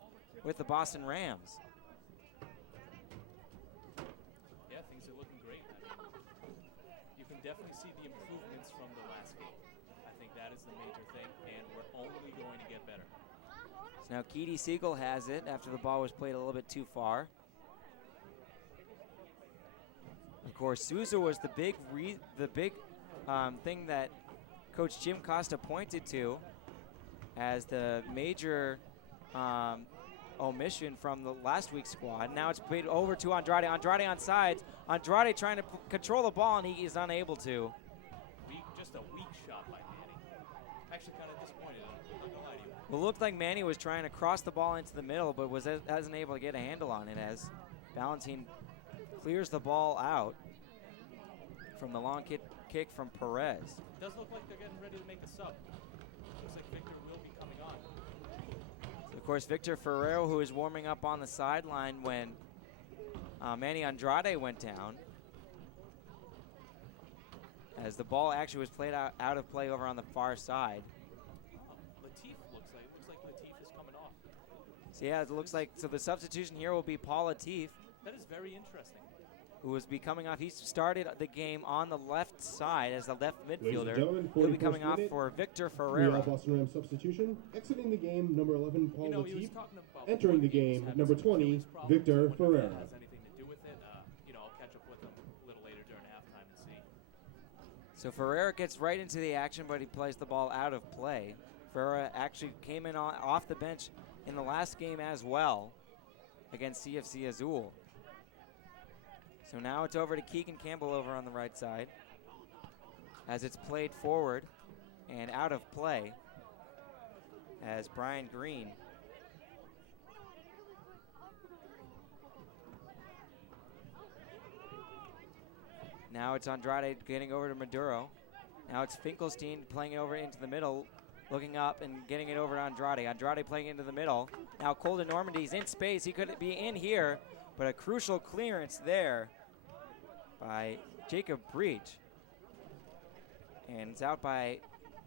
with the Boston Rams. Yeah, things are looking great. You can definitely see the improvements from the last game. I think that is the major thing, and we're only going to get better. So now Keedy Siegel has it after the ball was played a little bit too far. Of course, Souza was the big thing that Coach Jim Costa pointed to as the major omission from the last week's squad. Now it's played over to Andrade. Andrade on sides. Andrade trying to control the ball, and he is unable to. Just a weak shot by Manny. Actually kind of disappointed. I'm not gonna lie to you. Well, it looked like Manny was trying to cross the ball into the middle, but wasn't able to get a handle on it as Ballantine clears the ball out from the long kick from Perez. It does look like they're getting ready to make a sub. Looks like Victor will be coming on. So of course, Victor Ferrero, who was warming up on the sideline when Manny Andrade went down, as the ball actually was played out of play over on the far side. Latif looks like Latif is coming off. So yeah, it looks like, so the substitution here will be Paul Latif, That is very interesting. who will be coming off. He started the game on the left side as the left midfielder. Gentlemen, He'll be coming off minute, for Victor Real Ferrero. Boston Rams substitution. Exiting the game, number 11, Paul You know, he was Latif. talking about Entering the Portuguese game, having number some 20, Achilles problems. Victor I wonder if Ferrero. that has anything to do with it. I'll catch up with him a little later during halftime and see. So Ferrera gets right into the action, but he plays the ball out of play. Ferrera actually came in off the bench in the last game as well against CFC Azul. So now it's over to Keegan Campbell over on the right side as it's played forward and out of play as Brian Green now it's Andrade getting over to Maduro. Now it's Finkelstein playing it over into the middle, looking up and getting it over to Andrade. Andrade playing into the middle. Now Cole Normandy's in space. He could be in here, but a crucial clearance there by Jacob Breach. And it's out by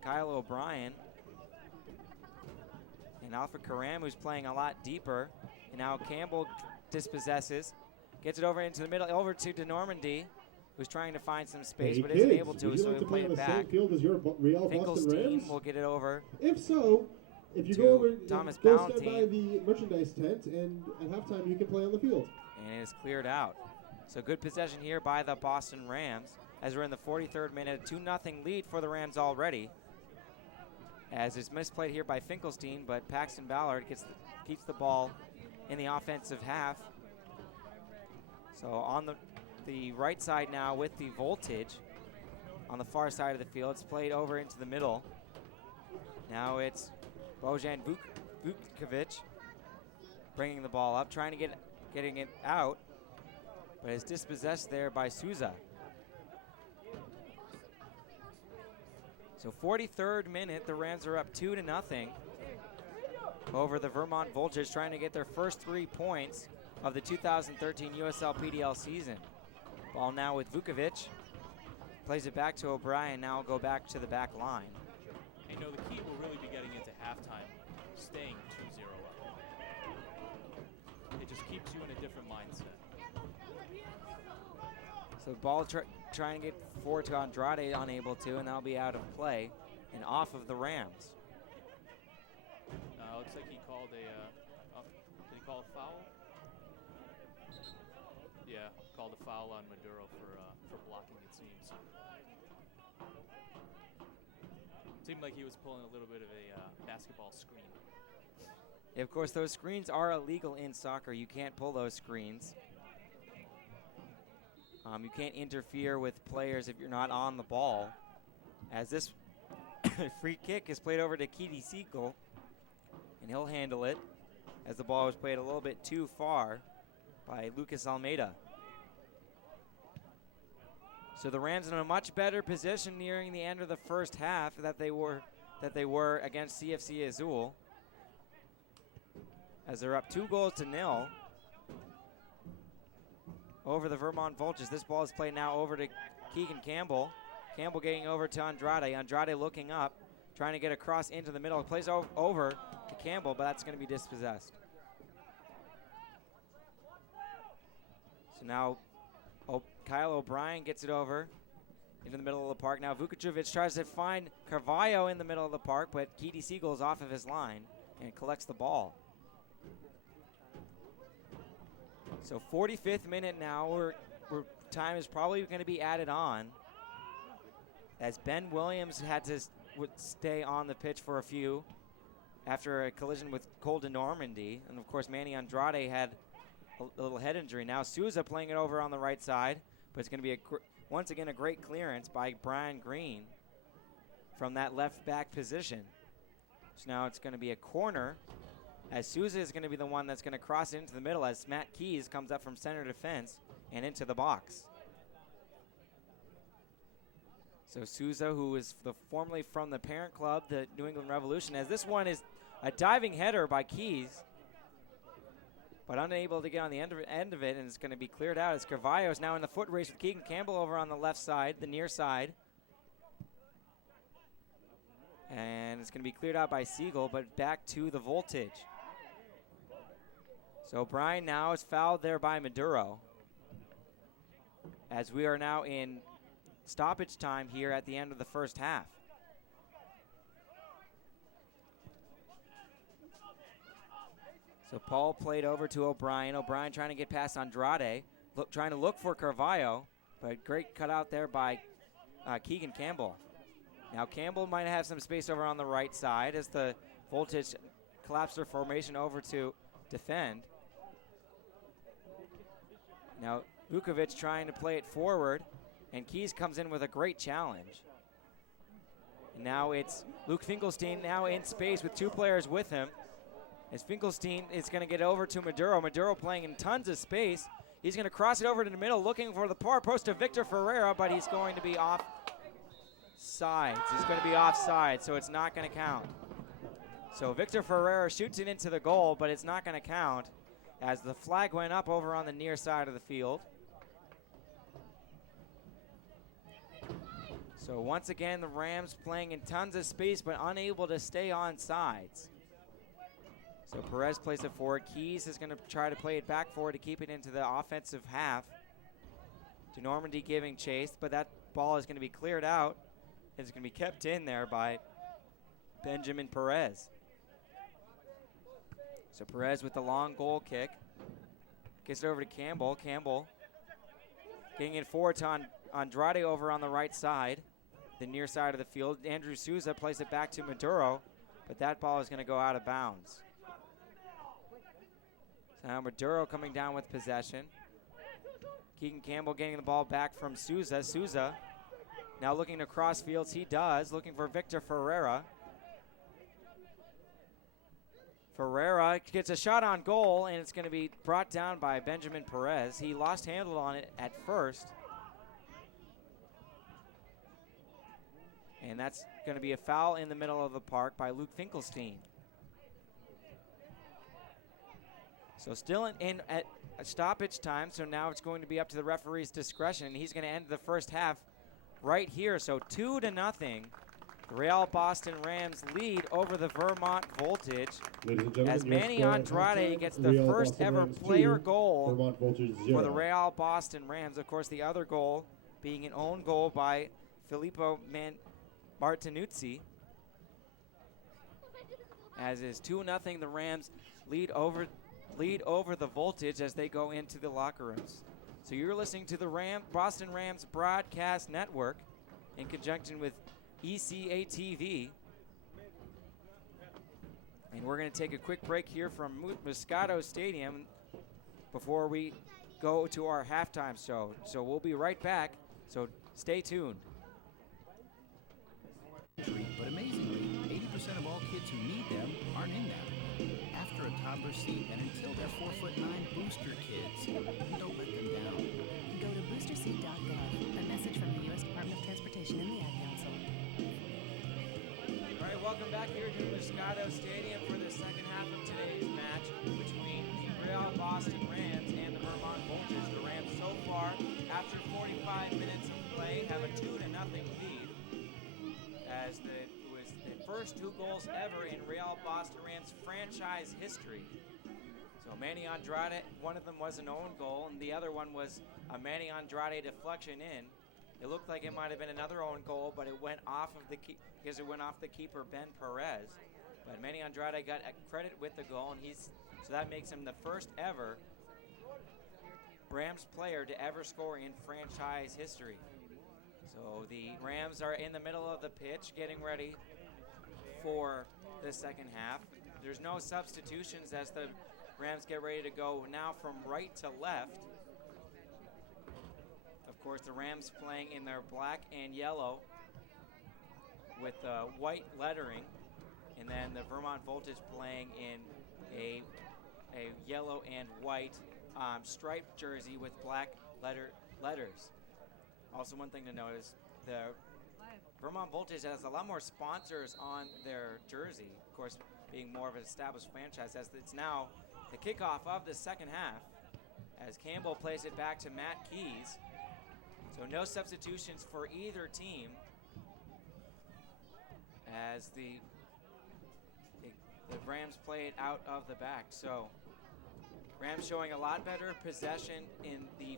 Kyle O'Brien. And Alfred Karam, who's playing a lot deeper. And now Campbell dispossesses. Gets it over into the middle, over to DeNormandy, who's trying to find some space, but isn't able to, so he'll play it back. Finkelstein will get it over. If so, if you go over, Thomas go Ballantine. stand by the merchandise tent, and at halftime you can play on the field. And it is cleared out. So good possession here by the Boston Rams as we're in the 43rd minute. 2-0 lead for the Rams already. As it's misplayed here by Finkelstein, but Paxton Ballard keeps the ball in the offensive half. So on the right side now with the voltage on the far side of the field. It's played over into the middle. Now it's Bojan Vukovic bringing the ball up, trying to getting it out, but is dispossessed there by Souza. So 43rd minute, the Rams are up 2-0 over the Vermont Vultures, trying to get their first 3 points of the 2013 USL PDL season. Ball now with Vukovic. Plays it back to O'Brien. Now go back to the back line. You know, the key will really be getting into halftime, staying 2-0 up. It just keeps you in a different mindset. So ball trying to get forward to Andrade, unable to, and that'll be out of play and off of the Rams. Looks like he called did he call a foul? Yeah, called a foul on Maduro for blocking, it seems. Seemed like he was pulling a little bit of a basketball screen. Yeah, of course, those screens are illegal in soccer. You can't pull those screens. You can't interfere with players if you're not on the ball. As this free kick is played over to Keedy Siegel, and he'll handle it as the ball was played a little bit too far by Lucas Almeida. So the Rams in a much better position nearing the end of the first half that they were against CFC Azul, as they're up 2-0 over the Vermont Vultures. This ball is played now over to Keegan Campbell. Campbell getting over to Andrade. Andrade looking up, trying to get across into the middle. Plays over to Campbell, but that's going to be dispossessed. So now Kyle O'Brien gets it over into the middle of the park. Now Vukovic tries to find Carvalho in the middle of the park, but Keedy Siegel is off of his line and collects the ball. So 45th minute now, time is probably going to be added on, as Ben Williams had to stay on the pitch for a few after a collision with Cole de Normandy. And of course, Manny Andrade had a little head injury. Now Souza playing it over on the right side, but it's going to be once again a great clearance by Brian Green from that left back position. So now it's going to be a corner, as Souza is going to be the one that's going to cross it into the middle as Matt Keys comes up from center defense and into the box. So Souza, who is formerly from the parent club, the New England Revolution, as this one is a diving header by Keys, but unable to get on the end of it, and it's going to be cleared out as Carvalho is now in the foot race with Keegan Campbell over on the left side, the near side. And it's going to be cleared out by Siegel, but back to the Voltage. So Brian now is fouled there by Maduro, as we are now in stoppage time here at the end of the first half. So Paul played over to O'Brien. O'Brien trying to get past Andrade, trying to look for Carvalho, but great cutout there by Keegan Campbell. Now Campbell might have some space over on the right side as the Voltage collapse their formation over to defend. Now Vukovic trying to play it forward, and Keys comes in with a great challenge. And now it's Luke Finkelstein now in space with two players with him. As Finkelstein is going to get over to Maduro. Maduro playing in tons of space. He's going to cross it over to the middle, looking for the far post to Victor Ferreira, but he's going to be off sides. He's going to be offside, so it's not going to count. So Victor Ferreira shoots it into the goal, but it's not going to count as the flag went up over on the near side of the field. So once again, the Rams playing in tons of space, but unable to stay on sides. So Perez plays it forward. Keys is going to try to play it back forward to keep it into the offensive half. To Normandy giving chase, but that ball is going to be cleared out. It's going to be kept in there by Benjamin Perez. So Perez with the long goal kick. Gets it over to Campbell. Campbell getting it forward to Andrade over on the right side, the near side of the field. Andrew Souza plays it back to Maduro, but that ball is going to go out of bounds. So now Maduro coming down with possession. Keegan Campbell getting the ball back from Souza. Souza now looking to cross fields. He does, looking for Victor Ferreira. Ferreira gets a shot on goal, and it's going to be brought down by Benjamin Perez. He lost handle on it at first. And that's going to be a foul in the middle of the park by Luke Finkelstein. So still in at stoppage time, so now it's going to be up to the referee's discretion. He's going to end the first half right here. So 2-0. The Real Boston Rams lead over the Vermont Voltage as Manny Andrade gets the first ever player goal for the Real Boston Rams. Of course, the other goal being an own goal by Filippo Martinuzzi. As is 2-0, the Rams lead over the Voltage as they go into the locker rooms. So you're listening to the Boston Rams Broadcast Network in conjunction with ECA TV. And we're going to take a quick break here from Moscato Stadium before we go to our halftime show. So we'll be right back, so stay tuned. But amazingly, 80% of all kids who need them aren't in them. After a toddler seat and until they're 4'9" booster kids, don't let them down. Go to boosterseat.gov. A message from the U.S. Department of Transportation and the Ad Council. All right, welcome back here to Moscato Stadium for the second half of today's match between the Real Boston Rams and the Vermont Voltage. The Rams so far, after 45 minutes of play, have a 2-0 lead. As it was the first 2 goals ever in Real Boston Rams franchise history. So Manny Andrade, one of them was an own goal, and the other one was a Manny Andrade deflection in. It looked like it might have been another own goal, but it went off of because it went off the keeper Ben Perez. But Manny Andrade got credit with the goal, and so that makes him the first ever Rams player to ever score in franchise history. So the Rams are in the middle of the pitch getting ready for the second half. There's no substitutions as the Rams get ready to go now from right to left. Of course, the Rams playing in their black and yellow with white lettering, and then the Vermont Voltage playing in a yellow and white striped jersey with black letters. Also, one thing to note is the Vermont Voltage has a lot more sponsors on their jersey, of course, being more of an established franchise, as it's now the kickoff of the second half, as Campbell plays it back to Matt Keys. So no substitutions for either team, as the Rams play it out of the back. So Rams showing a lot better possession in the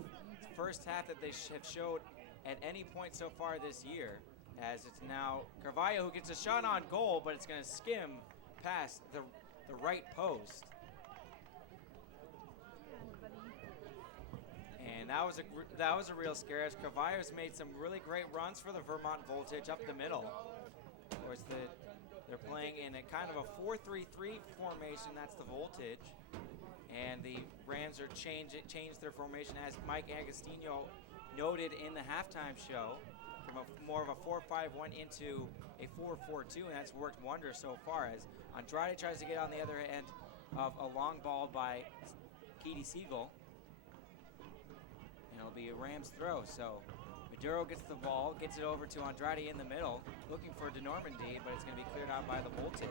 first half that they have showed at any point so far this year, as it's now Carvalho who gets a shot on goal, but it's going to skim past the right post. And that was a real scare, as Carvalho's made some really great runs for the Vermont Voltage up the middle. Of course, they're playing in a kind of a 4-3-3 formation. That's the Voltage, and the Rams are changed their formation, as Mike Agostino noted in the halftime show, from more of a 4-5-1 into a 4-4-2, and that's worked wonders so far, as Andrade tries to get on the other end of a long ball by Keedy Siegel, and it'll be a Rams throw. So Maduro gets the ball, gets it over to Andrade in the middle, looking for DeNormandy, but it's going to be cleared out by the Voltage.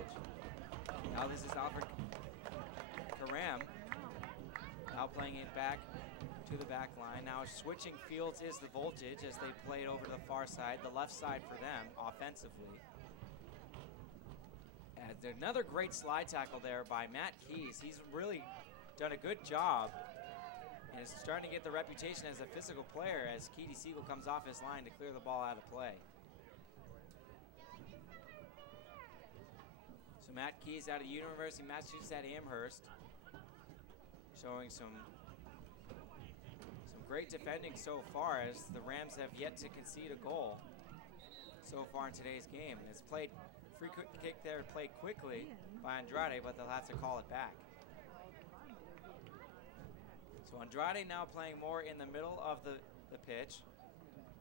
Now this is Alfred Karam. Now playing it back to the back line. Now switching fields is the Voltage as they play it over to the far side, the left side for them offensively. And another great slide tackle there by Matt Keys. He's really done a good job and is starting to get the reputation as a physical player as Keedy Siegel comes off his line to clear the ball out of play. So Matt Keys out of University of Massachusetts at Amherst, showing some great defending so far as the Rams have yet to concede a goal so far in today's game. It's played, free kick there played quickly by Andrade, but they'll have to call it back. So Andrade now playing more in the middle of the pitch,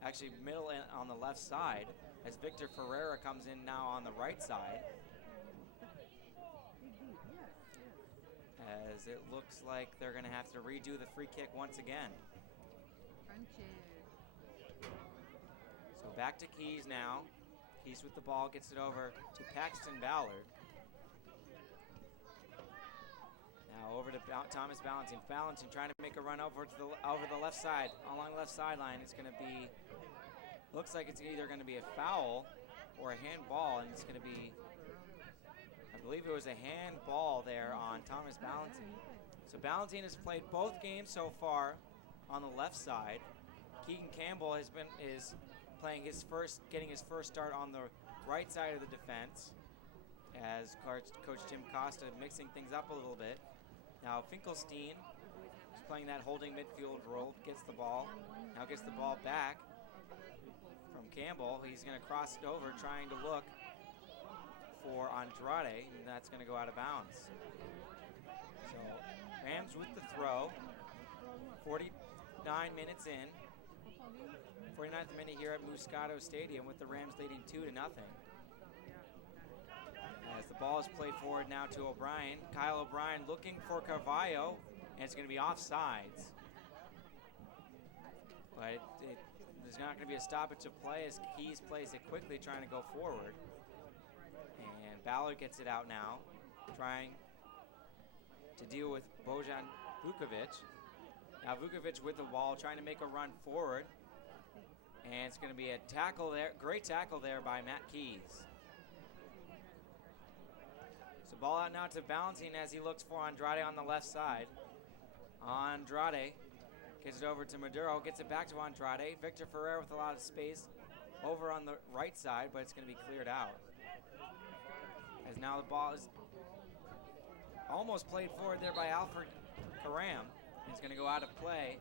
actually middle on the left side, as Victor Ferreira comes in now on the right side. As it looks like they're going to have to redo the free kick once again. So back to Keys now. Keys with the ball, gets it over to Paxton Ballard. Now over to Thomas Valentin. Valentin trying to make a run over the left side, along the left sideline. It's going to be, looks like it's either going to be a foul or a handball, and it's going to be, I believe it was a handball there on Thomas Valentin. So Valentin has played both games so far on the left side. Keegan Campbell is playing getting his first start on the right side of the defense, as Coach Tim Costa mixing things up a little bit. Now Finkelstein is playing that holding midfield role, gets the ball, now gets the ball back from Campbell. He's going to cross it over, trying to look for Andrade, and that's going to go out of bounds. So Rams with the throw, 49 minutes in. 49th minute here at Moscato Stadium with the Rams leading 2-0. As the ball is played forward now to O'Brien. Kyle O'Brien looking for Carvalho, and it's going to be offsides. But there's not going to be a stoppage of play as Keys plays it quickly, trying to go forward. And Ballard gets it out now, trying to deal with Bojan Vukovic. Now Vukovic with the ball, trying to make a run forward. And it's going to be a tackle there, great tackle there by Matt Keys. So ball out now to Valentin as he looks for Andrade on the left side. Andrade gets it over to Maduro, gets it back to Andrade. Victor Ferrer with a lot of space over on the right side, but it's going to be cleared out. As now the ball is almost played forward there by Alfred Karam. It's going to go out of play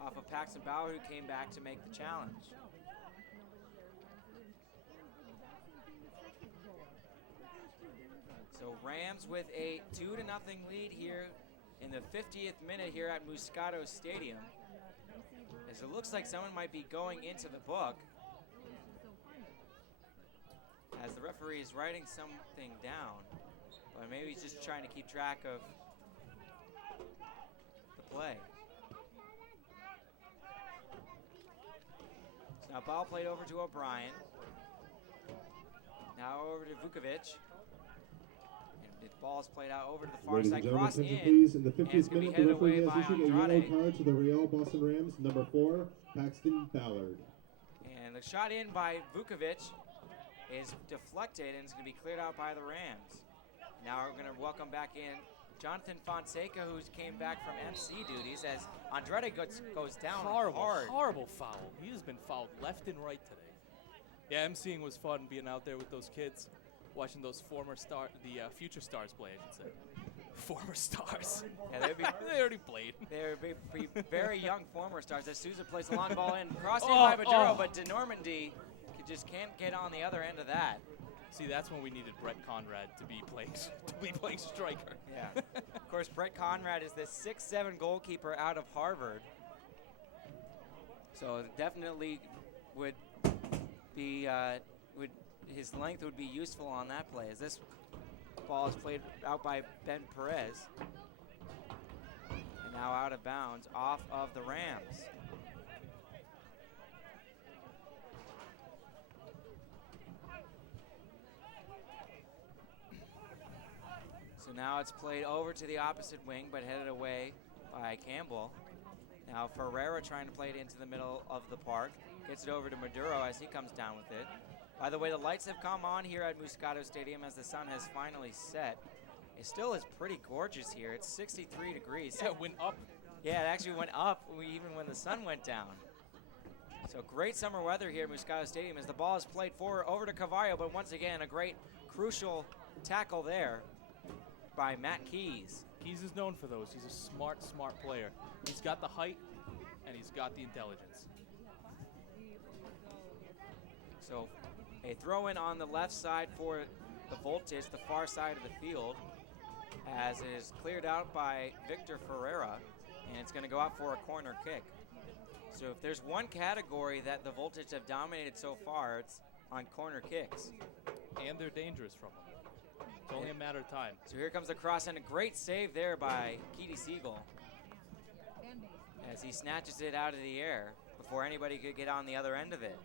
off of Paxton Bauer, who came back to make the challenge. So Rams with a 2-0 lead here in the 50th minute here at Moscato Stadium. As it looks like someone might be going into the book, as the referee is writing something down, but maybe he's just trying to keep track of the play. So now ball played over to O'Brien. Now over to Vukovic. And the ball is played out over to the far Ladies side. and Cross gentlemen, in. please. In the And it's 50th going to be minute, the headed away referee by has issued a yellow Andrade. card to the Real Boston Rams, number 4, Paxton Ballard. And the shot in by Vukovic is deflected, and it's going to be cleared out by the Rams. Now we're going to welcome back in Jonathan Fonseca, who came back from MC duties, as Andrade goes down hard. Horrible foul. He has been fouled left and right today. Yeah, emceeing was fun, being out there with those kids, watching those future stars play, I should say. Former stars. Yeah, they already played. They're very young former stars. As Souza plays the long ball in, crossing by Maduro, but DeNormandy just can't get on the other end of that. See, that's when we needed Brett Conrad to be playing striker. Yeah. Of course, Brett Conrad is the 6'7" goalkeeper out of Harvard. So definitely would be his length would be useful on that play, as this ball is played out by Ben Perez. And now out of bounds off of the Rams. now it's played over to the opposite wing, but headed away by Campbell. Now Ferreira trying to play it into the middle of the park. Gets it over to Maduro as he comes down with it. By the way, the lights have come on here at Moscato Stadium as the sun has finally set. It still is pretty gorgeous here. It's 63 degrees. Yeah, it went up. Yeah, it actually went up even when the sun went down. So great summer weather here at Moscato Stadium as the ball is played forward over to Cavallo, but once again, a great crucial tackle there by Matt Keys. Keys is known for those. He's a smart player. He's got the height, and he's got the intelligence. So a throw in on the left side for the Voltage, the far side of the field, as it is cleared out by Victor Ferreira, and it's going to go out for a corner kick. So if there's one category that the Voltage have dominated so far, it's on corner kicks. And they're dangerous from them. It's only a matter of time. So here comes the cross, and a great save there by Keedy Siegel as he snatches it out of the air before anybody could get on the other end of it.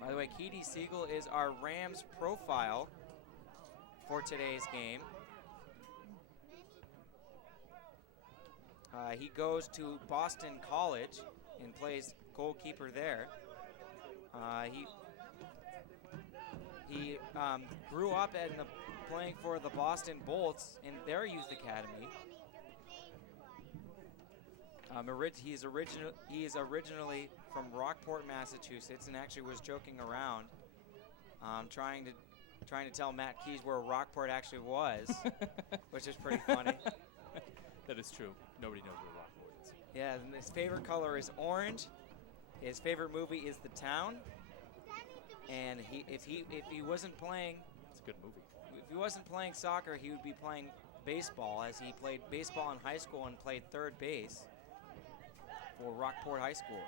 By the way, Keedy Siegel is our Rams profile for today's game. He goes to Boston College and plays goalkeeper there. He grew up playing for the Boston Bolts in their youth academy. He is originally from Rockport, Massachusetts, and actually was joking around, trying to tell Matt Keys where Rockport actually was, which is pretty funny. That is true. Nobody knows where Rockport is. Yeah, and his favorite color is orange. His favorite movie is The Town. And if he wasn't playing, it's a good movie. If he wasn't playing soccer, he would be playing baseball, as he played baseball in high school and played third base for Rockport High School.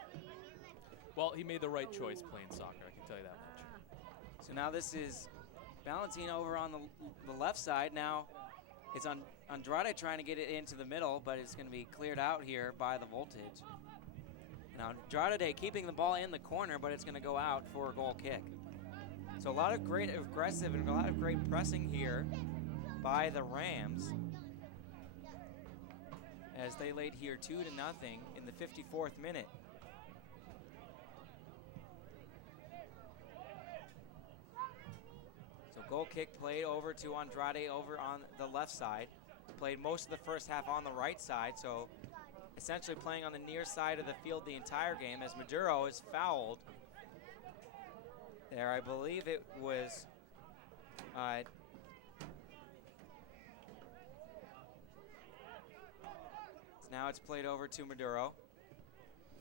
Well, he made the right choice playing soccer, I can tell you that much. So now this is Valentino over on the left side. Now it's on Andrade trying to get it into the middle, but it's going to be cleared out here by the Voltage. Now Andrade keeping the ball in the corner, but it's going to go out for a goal kick. So a lot of great aggressive and a lot of great pressing here by the Rams as they laid here 2-0 in the 54th minute. So goal kick played over to Andrade over on the left side. Played most of the first half on the right side, so essentially playing on the near side of the field the entire game as Maduro is fouled. There, I believe it was now it's played over to Maduro.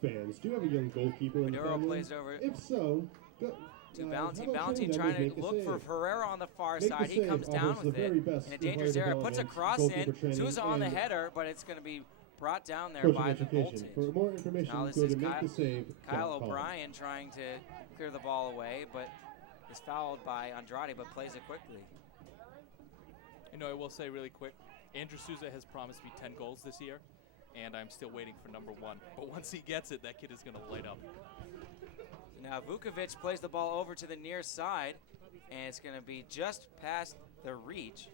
Fans, do you have a young goalkeeper in the Maduro family? plays over If so, go. to How Valentine. about Valentine training trying members to make a look for save? Herrera on the far Make the side. He save comes down offers with the it very best in a in player dangerous area. Puts a development, cross goalkeeper in. training, Souza on the and header, but it's going to be brought down there coaching by the education. Voltage. For more information, Now this go is to Make the Save. Kyle O'Brien trying to clear the ball away, but is fouled by Andrade, but plays it quickly. You know, I will say really quick, Andrew Souza has promised me 10 goals this year, and I'm still waiting for number 1. But once he gets it, that kid is going to light up. Now Vukovic plays the ball over to the near side, and it's going to be just past the reach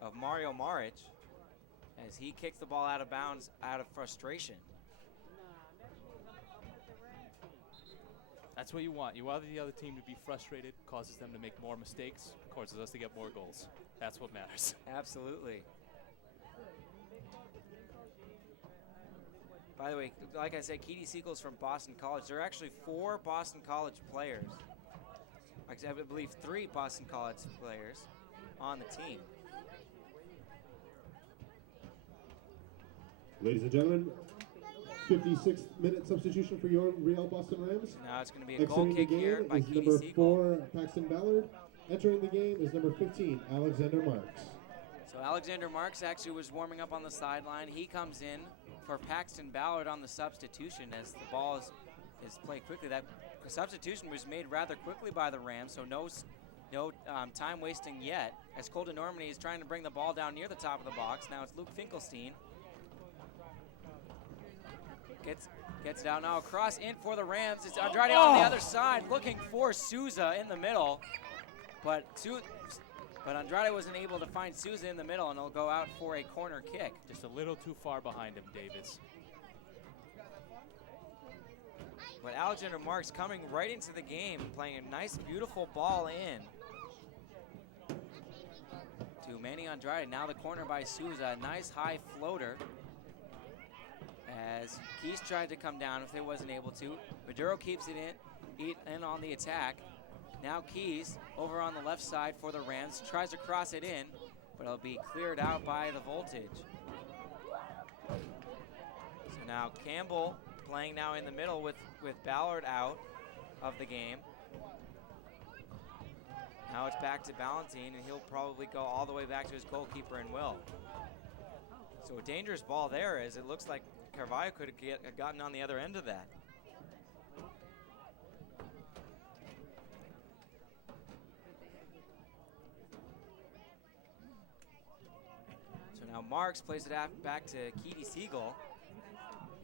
of Mario Maric as he kicks the ball out of bounds out of frustration. That's what you want. You want the other team to be frustrated, causes them to make more mistakes, causes us to get more goals. That's what matters. Absolutely. By the way, like I said, Keedy Siegel's from Boston College. There are actually 4 Boston College players. Actually, I believe 3 Boston College players on the team. Ladies and gentlemen, 56-minute substitution for your Real Boston Rams. Now it's going to be a goal Exiting the kick here game by is Keedy number Siegel. 4, Paxton Ballard. Entering the game is number 15, Alexander Marks. So Alexander Marks actually was warming up on the sideline. He comes in for Paxton Ballard on the substitution as the ball is played quickly. That substitution was made rather quickly by the Rams, so no time wasting yet. As Colton Normandy is trying to bring the ball down near the top of the box. Now it's Luke Finkelstein. Gets it out now. Across in for the Rams. It's Andrade on the other side looking for Souza in the middle. But But Andrade wasn't able to find Souza in the middle, and he'll go out for a corner kick. Just a little too far behind him, Davis. But Alexander Marks coming right into the game, playing a nice, beautiful ball in to Manny Andrade. Now the corner by Souza, a nice high floater. As Keys tried to come down if they wasn't able to. Maduro keeps it in on the attack. Now Keys over on the left side for the Rams, tries to cross it in, but it'll be cleared out by the Voltage. So now Campbell playing now in the middle with Ballard out of the game. Now it's back to Ballantine, and he'll probably go all the way back to his goalkeeper and Will. So a dangerous ball there, as it looks like Carvalho could have gotten on the other end of that. So now Marks plays it back to Keedy Siegel.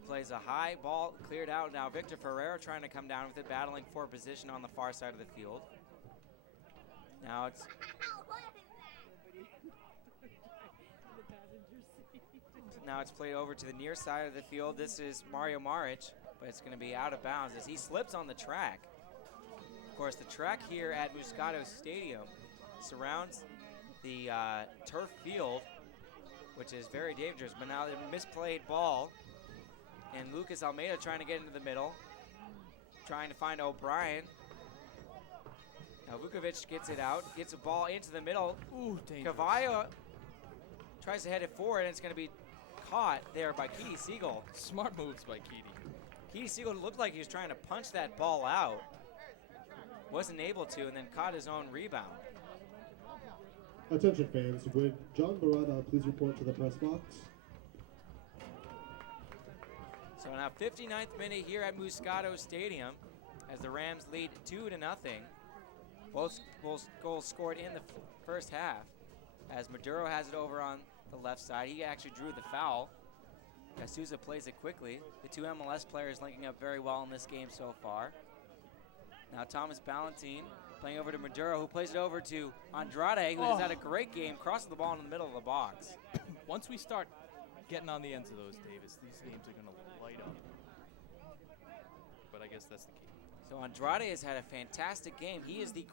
Plays a high ball, cleared out. Now Victor Ferreira trying to come down with it, battling for position on the far side of the field. Now it's played over to the near side of the field. This is Mario Maric, but it's going to be out of bounds as he slips on the track. Of course, the track here at Moscato Stadium surrounds the turf field, which is very dangerous. But now the misplayed ball, and Lucas Almeida trying to get into the middle, trying to find O'Brien. Now Vukovic gets it out, gets a ball into the middle. Ooh, dangerous. Cavallo tries to head it forward, and it's going to be caught there by Keedy Siegel. Smart moves by Keedy. Keedy Siegel looked like he was trying to punch that ball out. Wasn't able to, and then caught his own rebound. Attention fans, would John Barada please report to the press box? So now 59th minute here at Moscato Stadium as the Rams lead 2-0. Both goals scored in the first half as Maduro has it over on the left side. He actually drew the foul. Souza plays it quickly. The two MLS players linking up very well in this game so far. Now Thomas Ballantine playing over to Maduro, who plays it over to Andrade, who has had a great game, crossing the ball in the middle of the box. Once we start getting on the ends of those, Davis, these games are going to light up. But I guess that's the key. So Andrade has had a fantastic game. He is the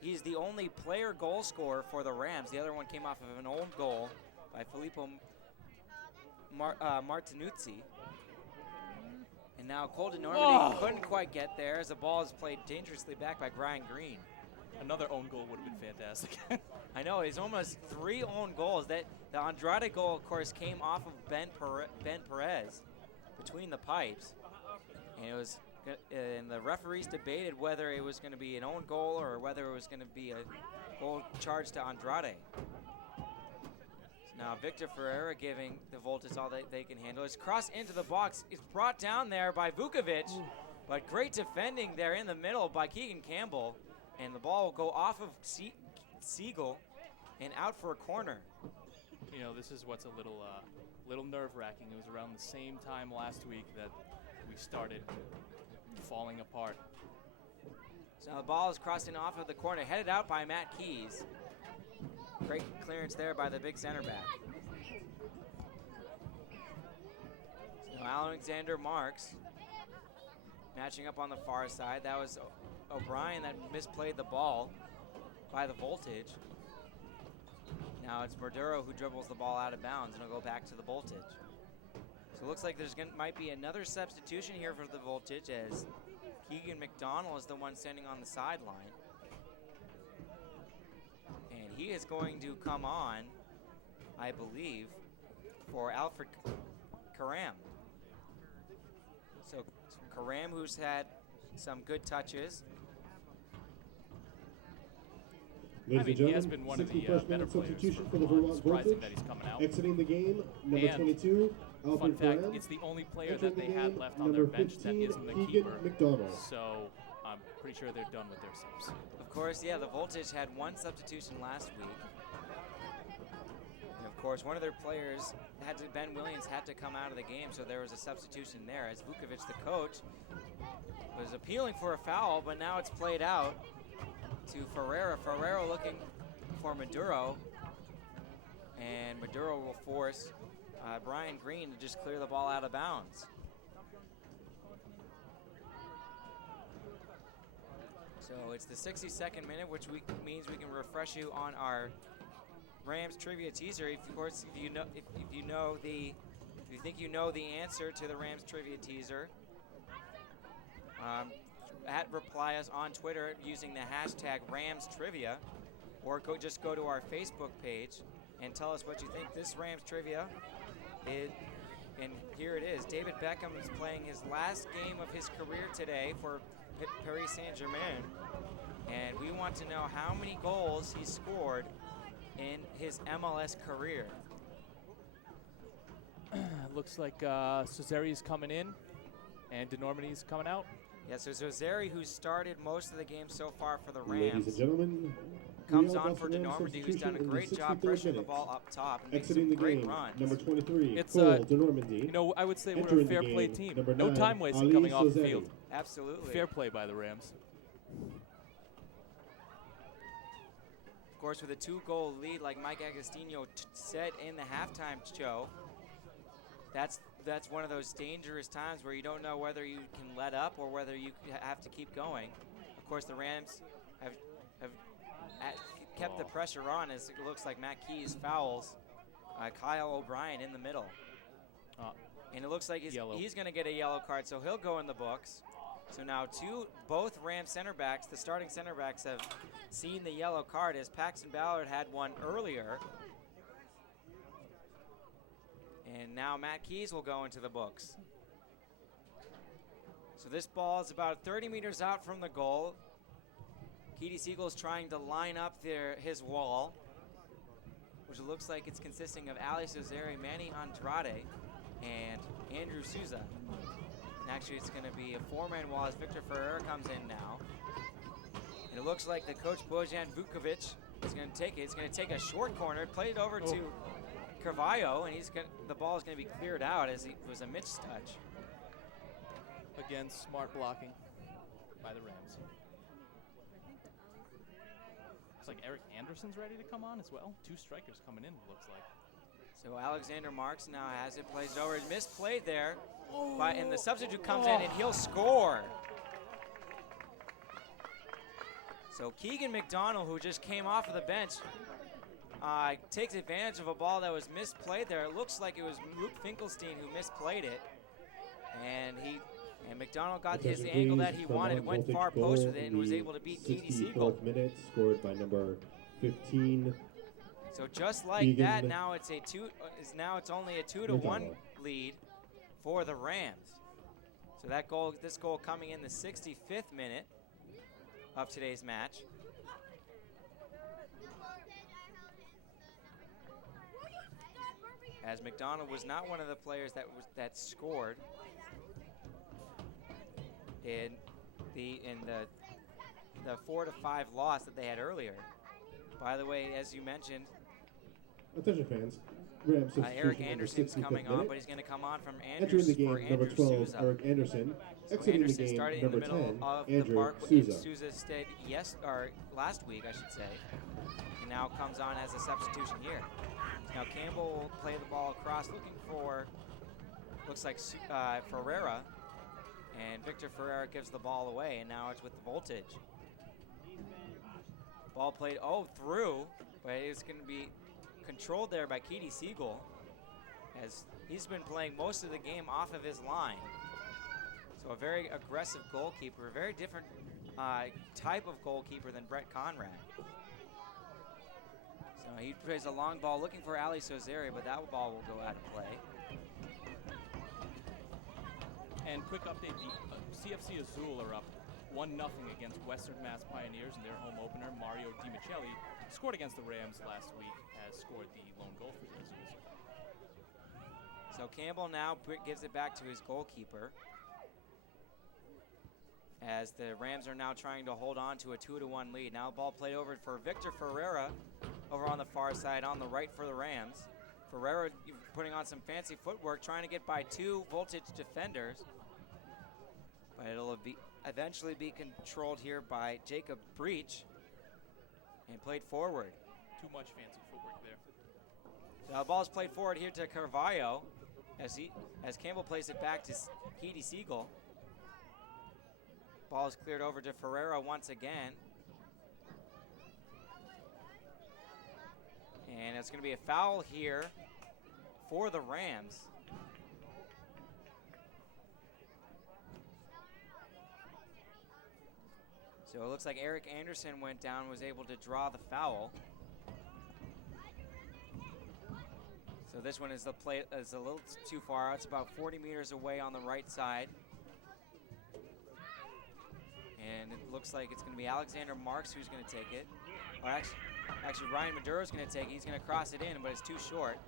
he is the only player goal scorer for the Rams. The other one came off of an own goal by Filippo Martinuzzi. And now Colton Normandy couldn't quite get there as the ball is played dangerously back by Brian Green. Another own goal would have been fantastic. I know, it's almost 3 own goals. The Andrade goal, of course, came off of Ben Perez between the pipes. And the referees debated whether it was going to be an own goal or whether it was going to be a goal charged to Andrade. So now Victor Ferreira giving the Voltage all they can handle. It's crossed into the box. It's brought down there by Vukovic, but great defending there in the middle by Keegan Campbell. And the ball will go off of Siegel and out for a corner. You know, this is what's a little nerve-wracking. It was around the same time last week that we started falling apart. So now the ball is crossing off of the corner, headed out by Matt Keys. Great clearance there by the big center back. So Alexander Marks matching up on the far side. That was O'Brien that misplayed the ball by the Voltage. Now it's Maduro who dribbles the ball out of bounds, and it'll go back to the Voltage. So it looks like might be another substitution here for the Voltage as Keegan McDonald is the one standing on the sideline. And he is going to come on, I believe, for Alfred Karam. So Karam, who's had some good touches. Ladies and he has gentlemen, been one of the 61st better minute players substitution for for the Vermont. Vermont Surprising Voltage. that he's coming out. Exiting the game, number And 22, Fun Alfred fact, Karam. it's the only player Entering that they the had game, left on their number bench that 15, isn't the Keegan keeper. McDonald. So I'm pretty sure they're done with their subs. Of course, yeah, the Voltage had one substitution last week. And of course, one of their players, Ben Williams, had to come out of the game, so there was a substitution there as Vukovic, the coach, was appealing for a foul, but now it's played out to Ferreira. Ferreira looking for Maduro. And Maduro will force Brian Green to just clear the ball out of bounds. So it's the 62nd minute, which means we can refresh you on our Rams trivia teaser. If you think you know the answer to the Rams trivia teaser, reply us on Twitter using the hashtag Rams Trivia, or just go to our Facebook page and tell us what you think. This Rams trivia is, and here it is. David Beckham is playing his last game of his career today for Paris Saint-Germain, and we want to know how many goals he scored in his MLS career. Looks like Cesari's coming in and DeNormandy's coming out. Yeah, so Zozeri, who started most of the game so far for the Ladies Rams, and gentlemen, comes Real on Boston for Rams DeNormandy, who's done a substitution in great the job 63rd pressuring the minute. ball up top and making Exiting some the great game, runs. number 23, It's, Cole DeNormandy. You know, I would say we're Entering a fair the play game, team. number No 9, time wasting Ali coming off the Sozeri. field. Absolutely. Fair play by the Rams. Of course, with a 2-goal lead, like Mike Agostino said in the halftime show, that's one of those dangerous times where you don't know whether you can let up or whether you have to keep going. Of course, the Rams have kept the pressure on, as it looks like Matt Keys fouls Kyle O'Brien in the middle. And it looks like he's going to get a yellow card, so he'll go in the books. So now both Rams center backs, the starting center backs, have seen the yellow card, as Paxton Ballard had one earlier. And now Matt Keys will go into the books. So this ball is about 30 meters out from the goal. Keedy Siegel is trying to line up his wall, which looks like it's consisting of Ali Sozeri, Manny Andrade, and Andrew Souza. And actually, it's going to be a 4-man wall as Victor Ferreira comes in now. And it looks like the coach Bojan Vukovic is going to take it. It's going to take a short corner, play it over to Carvalho, and the ball is going to be cleared out as it was a Mitch touch. Again, smart blocking by the Rams. Looks like Eric Anderson's ready to come on as well. 2 strikers coming in, it looks like. So Alexander Marks now has it, plays over. Misplayed there, and the substitute comes in and he'll score. So Keegan McDonald, who just came off of the bench, takes advantage of a ball that was misplayed there. It looks like it was Luke Finkelstein who misplayed it. And McDonald got his angle that he wanted, went far post with it, and was able to beat Keedy Siegel. 64th minute, scored by number 15. So just like that, now it's only a 2-1 lead for the Rams. So this goal coming in the 65th minute of today's match. As McDonald was not one of the players that scored in the 4-5 loss that they had earlier. By the way, as you mentioned, attention fans, Rams Eric Anderson's coming on, but he's going to come on from entering the game, for number Andrew 12, Souza. Eric Anderson. So Exiting Anderson the game, started number in the middle 10, of Andrew the park Souza. in Souza's stead last week, I should say. He now comes on as a substitution here. Now Campbell will play the ball across, looking for, looks like Ferreira, and Victor Ferreira gives the ball away, and now it's with the Voltage. Ball played through, but it's going to be controlled there by Keedy Siegel, as he's been playing most of the game off of his line. So a very aggressive goalkeeper, a very different type of goalkeeper than Brett Conrad. So he plays a long ball looking for Ali Sozeri, but that ball will go out of play. And quick update, the CFC Azul are up 1-0 against Western Mass Pioneers in their home opener. Mario DiMichele scored against the Rams last week, has scored the lone goal for the Azules. So Campbell now gives it back to his goalkeeper, as the Rams are now trying to hold on to a 2-1 lead. Now ball played over for Victor Ferreira over on the far side, on the right for the Rams. Ferreira putting on some fancy footwork, trying to get by 2 Voltage defenders, but it'll eventually be controlled here by Jacob Breach and played forward too much fancy footwork there. So the ball is played forward here to Carvalho as Campbell plays it back to Keedy Siegel. Ball is cleared over to Ferreira once again. And it's going to be a foul here for the Rams. So it looks like Eric Anderson went down, was able to draw the foul. So this one is a little too far out. It's about 40 meters away on the right side. And it looks like it's going to be Alexander Marks who's going to take it. Or actually Ryan Maduro's going to take it. He's going to cross it in, but it's too short.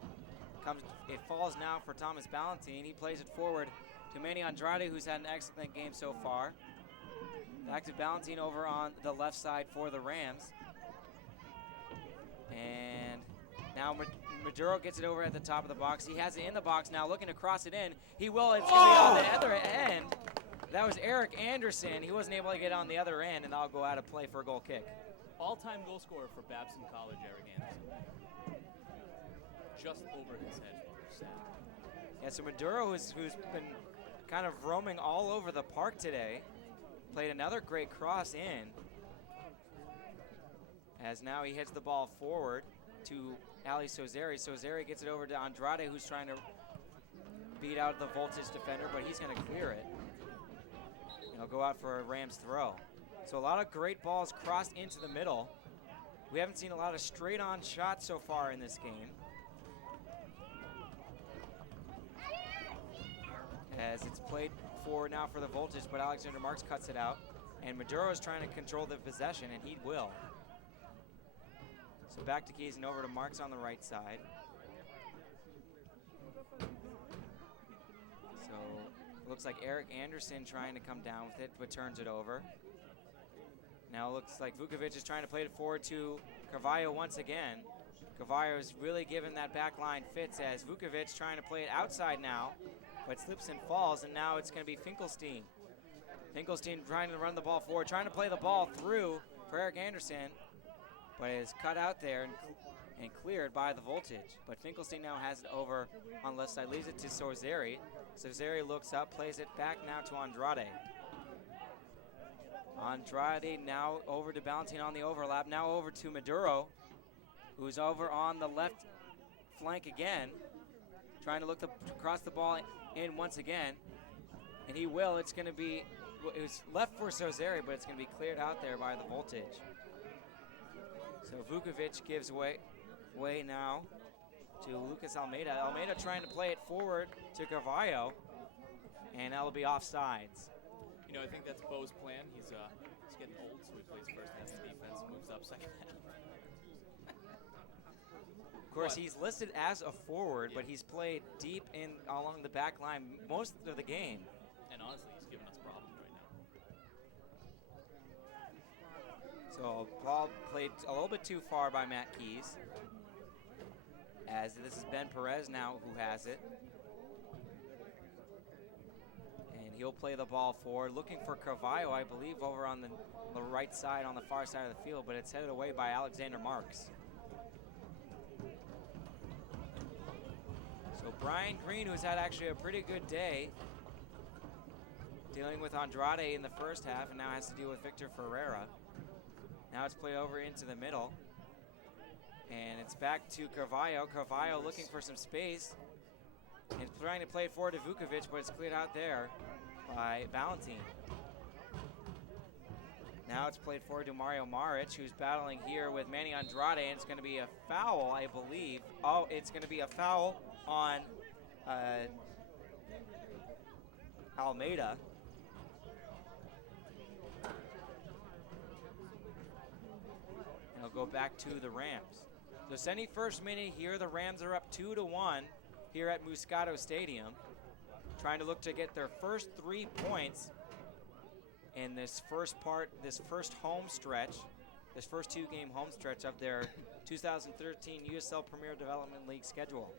It falls now for Thomas Ballantine. He plays it forward to Manny Andrade, who's had an excellent game so far. Back to Ballantine over on the left side for the Rams. And now Maduro gets it over at the top of the box. He has it in the box now, looking to cross it in. He will. It's going to be on the other end. That was Eric Anderson. He wasn't able to get on the other end, and that'll go out of play for a goal kick. All-time goal scorer for Babson College, Eric Anderson. Just over his head. Sad. Yeah, so Maduro, who's been kind of roaming all over the park today, played another great cross in. As now he hits the ball forward to Ali Sozeri. Sozeri gets it over to Andrade, who's trying to beat out the Voltage defender, but he's going to clear it. And he'll go out for a Rams throw. So a lot of great balls crossed into the middle. We haven't seen a lot of straight-on shots so far in this game. As it's played forward now for the Voltage, but Alexander Marks cuts it out. And Maduro is trying to control the possession, and he will. So back to Keys and over to Marks on the right side. So looks like Eric Anderson trying to come down with it, but turns it over. Now it looks like Vukovic is trying to play it forward to Carvalho once again. Carvalho is really giving that back line fits as Vukovic trying to play it outside now, but slips and falls, and now it's going to be Finkelstein. Finkelstein trying to run the ball forward, trying to play the ball through for Eric Anderson, but it is cut out there and cleared by the Voltage. But Finkelstein now has it over on the left side, leaves it to Sozeri. Sozeri looks up, plays it back now to Andrade. Andrade now over to Ballantine on the overlap, now over to Maduro, who's over on the left flank again, trying to look to cross the ball in once again, and he will. It's going to be, it was left for Sozeri, but it's going to be cleared out there by the Voltage. So Vukovic gives way now to Lucas Almeida. Almeida trying to play it forward to Carvalho, and that'll be offsides. You know, I think that's Bo's plan. He's getting old, so he plays first half defense, moves up second half. Of course, he's listed as a forward, but he's played deep in along the back line most of the game. And honestly, he's giving us problems right now. So ball played a little bit too far by Matt Keys. As this is Ben Perez now who has it. And he'll play the ball forward, looking for Carvalho, I believe, over on the right side, on the far side of the field, but it's headed away by Alexander Marks. So Brian Green, who's had actually a pretty good day, dealing with Andrade in the first half, and now has to deal with Victor Ferreira. Now it's played over into the middle. And it's back to Carvalho. Carvalho looking for some space. And trying to play it forward to Vukovic, but it's cleared out there by Ballantine. Now it's played forward to Mario Maric, who's battling here with Manny Andrade, and it's going to be a foul, I believe. Oh, it's going to be a foul on Almeida. And it'll go back to the Rams. So Senny first minute here, the Rams are up 2-1 here at Moscato Stadium, trying to look to get their first 3 points in this first home stretch, this first 2-game home stretch of their 2013 USL Premier Development League schedule.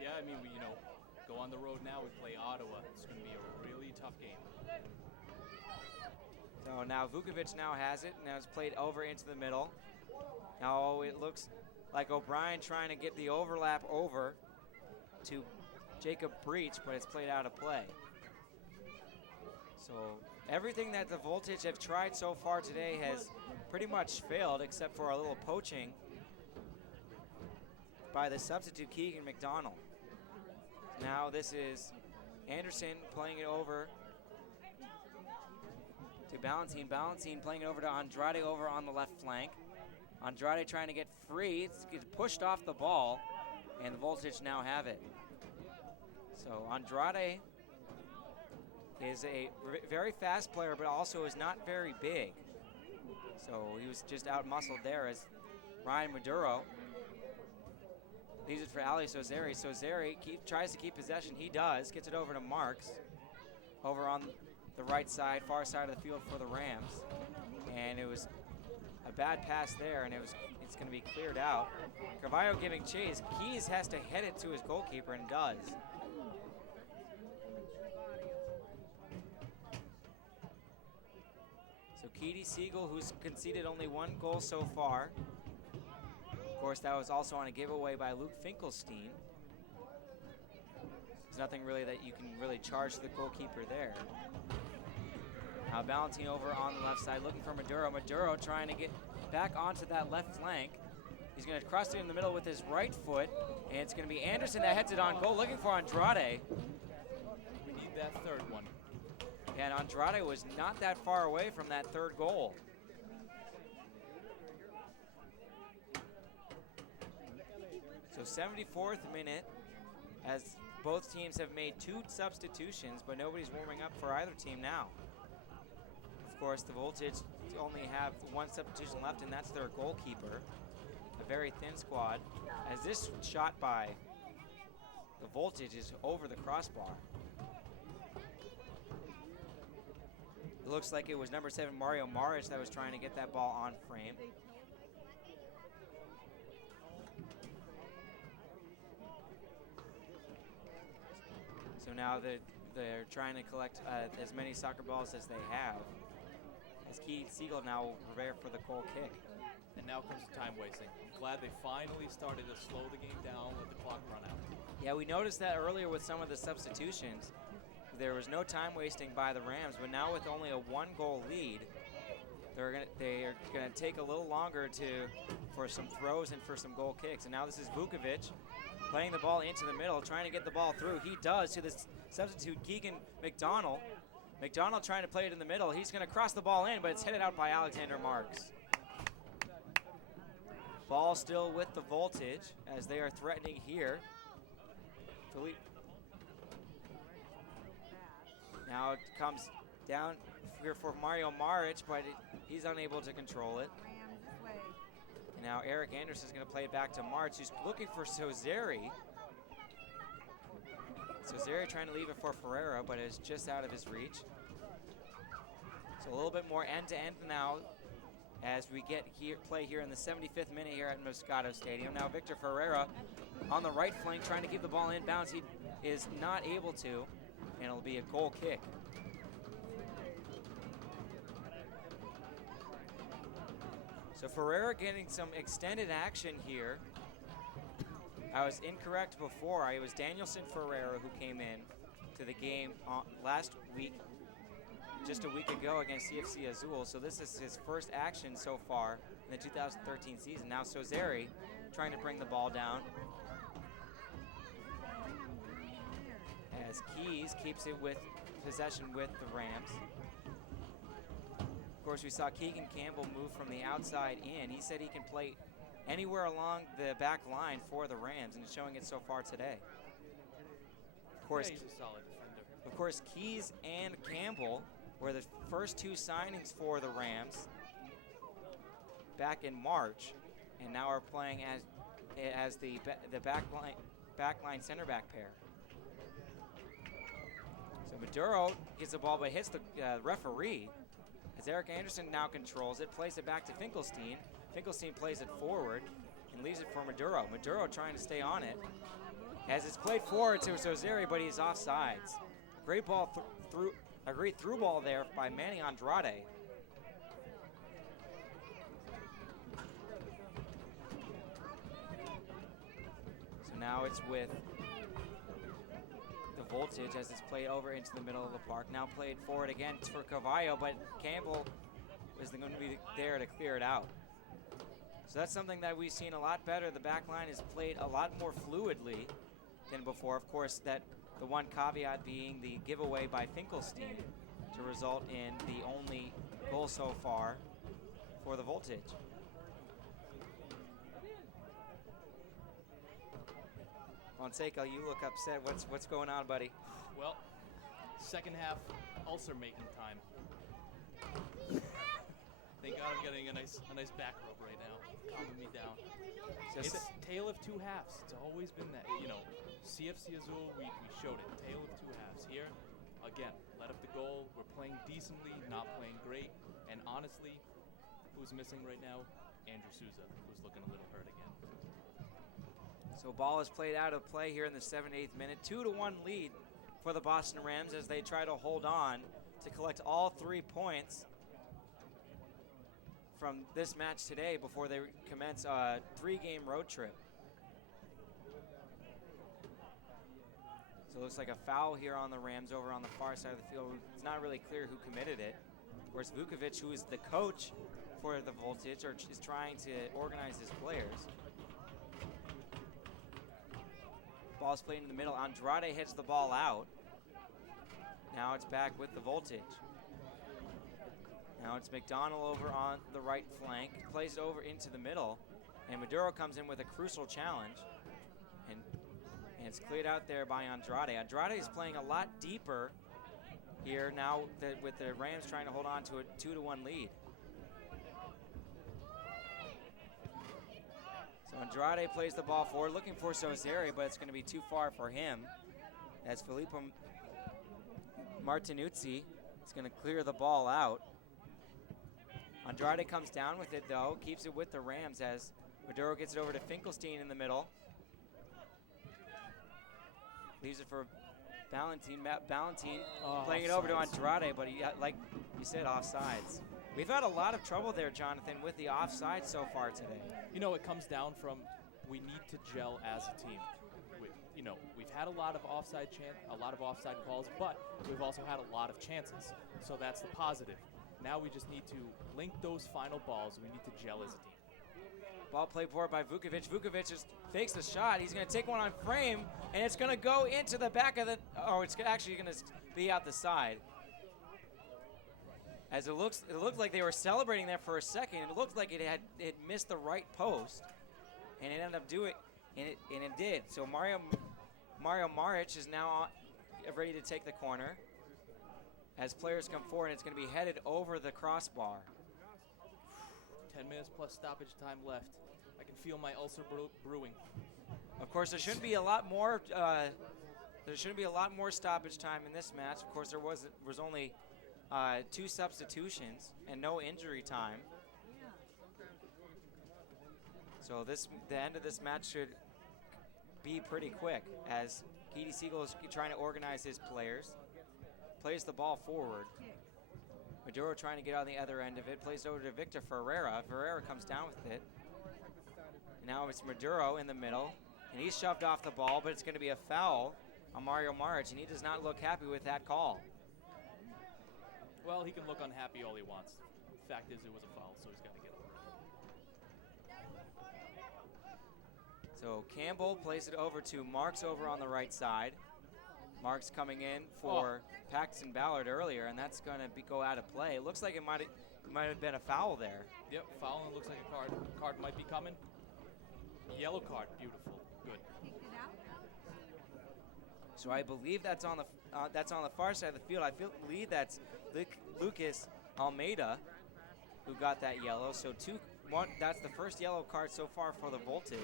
Yeah, I mean, we go on the road now. We play Ottawa. It's going to be a really tough game. So now Vukovic now has it. Now it's played over into the middle. Now it looks like O'Brien trying to get the overlap over to Jacob Breach, but it's played out of play. So everything that the Voltage have tried so far today has pretty much failed, except for a little poaching by the substitute Keegan McDonald. Now this is Anderson playing it over to Ballantine. Ballantine playing it over to Andrade over on the left flank. Andrade trying to get free. It's pushed off the ball, and the Voltage now have it. So Andrade is a very fast player, but also is not very big. So he was just out-muscled there as Ryan Maduro leaves it for Ali Sozeri. Sozeri tries to keep possession. He does. Gets it over to Marks over on the right side, far side of the field for the Rams. And it was a bad pass there, and it's going to be cleared out. Carvalho giving chase. Keys has to head it to his goalkeeper, and does. So Keedy Siegel, who's conceded only one goal so far. Of course, that was also on a giveaway by Luke Finkelstein. There's nothing really that you can really charge the goalkeeper there. Now Ballantine over on the left side, looking for Maduro. Maduro trying to get back onto that left flank. He's going to cross it in the middle with his right foot, and it's going to be Anderson that heads it on goal, looking for Andrade. We need that third one. And Andrade was not that far away from that third goal. So 74th minute, as both teams have made 2 substitutions, but nobody's warming up for either team now. Of course, the Voltage only have 1 substitution left, and that's their goalkeeper. A very thin squad, as this shot by the Voltage is over the crossbar. It looks like it was number 7, Mario Maric, that was trying to get that ball on frame. So now they're trying to collect as many soccer balls as they have. As Keith Siegel now will prepare for the goal kick. And now comes the time wasting. I'm glad they finally started to slow the game down, let the clock run out. Yeah, we noticed that earlier with some of the substitutions. There was no time wasting by the Rams, but now with only a 1-goal lead, they are gonna take a little longer for some throws and for some goal kicks. And now this is Vukovic playing the ball into the middle, trying to get the ball through. He does to the substitute Keegan McDonald. McDonald trying to play it in the middle. He's gonna cross the ball in, but it's headed out by Alexander Marks. Ball still with the Voltage as they are threatening here. Now it comes down here for Mario Maric, but he's unable to control it. And now Eric Anderson is going to play it back to Maric, who's looking for Sozeri. Sozeri trying to leave it for Ferreira, but it's just out of his reach. So a little bit more end-to-end now as we get play here in the 75th minute here at Moscato Stadium. Now Victor Ferreira on the right flank trying to keep the ball inbounds. He is not able to, and it'll be a goal kick. So Ferreira getting some extended action here. I was incorrect before. It was Danielson Ferreira who came in to the game last week, just a week ago against CFC Azul. So this is his first action so far in the 2013 season. Now Sozeri trying to bring the ball down, as Keys keeps it with possession with the Rams. Of course, we saw Keegan Campbell move from the outside in. He said he can play anywhere along the back line for the Rams, and is showing it so far today. Of course, Yeah, he's a solid defender. Of course, Keys and Campbell were the first 2 signings for the Rams back in March, and now are playing as the backline center back pair. So Maduro gets the ball, but hits the referee. As Eric Anderson now controls it, plays it back to Finkelstein. Finkelstein plays it forward and leaves it for Maduro. Maduro trying to stay on it, as it's played forward to Sozeri, but he's offsides. Great ball a great through ball there by Manny Andrade. now it's with the Voltage as it's played over into the middle of the park. Now played forward again for Cavallo, but Campbell is going to be there to clear it out. So that's something that we've seen a lot better. The back line is played a lot more fluidly than before. Of course, that the one caveat being the giveaway by Finkelstein to result in the only goal so far for the Voltage. Fonseca, you look upset. What's going on, buddy? Well, second half ulcer making time. Thank God I'm getting a nice back rub right now, calming me down. It's a tale of two halves. It's always been that. You know, CFC Azul, we showed it. Tale of two halves. Here, again, let up the goal. We're playing decently, not playing great. And honestly, who's missing right now? Andrew Souza, who's looking a little hurt again. So ball is played out of play here in the 7/8 minute. 2-1 lead for the Boston Rams as they try to hold on to collect all 3 points from this match today before they commence a 3-game road trip. So it looks like a foul here on the Rams over on the far side of the field. It's not really clear who committed it. Of course, Vukovic, who is the coach for the Voltage, is trying to organize his players. Ball's played in the middle. Andrade hits the ball out. Now it's back with the Voltage. Now it's McDonald over on the right flank, plays it over into the middle, and Maduro comes in with a crucial challenge, and it's cleared out there by Andrade. Andrade is playing a lot deeper here now with the Rams trying to hold on to a 2-1 lead. So Andrade plays the ball forward, looking for Sozeri, but it's going to be too far for him, as Filippo Martinuzzi is going to clear the ball out. Andrade comes down with it, though, keeps it with the Rams as Maduro gets it over to Finkelstein in the middle. Leaves it for Ballantine. Matt Ballantine playing it over to Andrade, but he, like you said, offsides. We've had a lot of trouble there, Jonathan, with the offside so far today. You know, it comes down from we need to gel as a team. We've had a lot of offside calls, but we've also had a lot of chances. So that's the positive. Now we just need to link those final balls. We need to gel as a team. Ball played forward by Vukovic. Vukovic just fakes the shot. He's going to take one on frame, and it's going to go into the back of the. Oh, it's actually going to be out the side. As it looked like they were celebrating there for a second. It looked like it missed the right post, and it ended up doing, and it did. So Mario Maric is now ready to take the corner. As players come forward, it's going to be headed over the crossbar. 10 minutes plus stoppage time left. I can feel my ulcer brewing. Of course, there shouldn't be a lot more. There shouldn't be a lot more stoppage time in this match. Of course, there was only 2 substitutions and no injury time. So the end of this match should be pretty quick as Keedy Siegel is trying to organize his players. Plays the ball forward. Maduro trying to get on the other end of it. Plays over to Victor Ferreira. Ferreira comes down with it. Now it's Maduro in the middle. And he's shoved off the ball, but it's going to be a foul on Mario Maric, and he does not look happy with that call. Well, he can look unhappy all he wants. The fact is it was a foul, so he's got to get over it. So Campbell plays it over to Marks over on the right side. Marks coming in for Paxton Ballard earlier, and that's going to go out of play. It looks like it might have been a foul there. Yep, foul, and it looks like a card. Card might be coming. Yellow card, beautiful, good. So I believe that's on the far side of the field. I believe that's Lucas Almeida who got that yellow. So that's the first yellow card so far for the Voltage.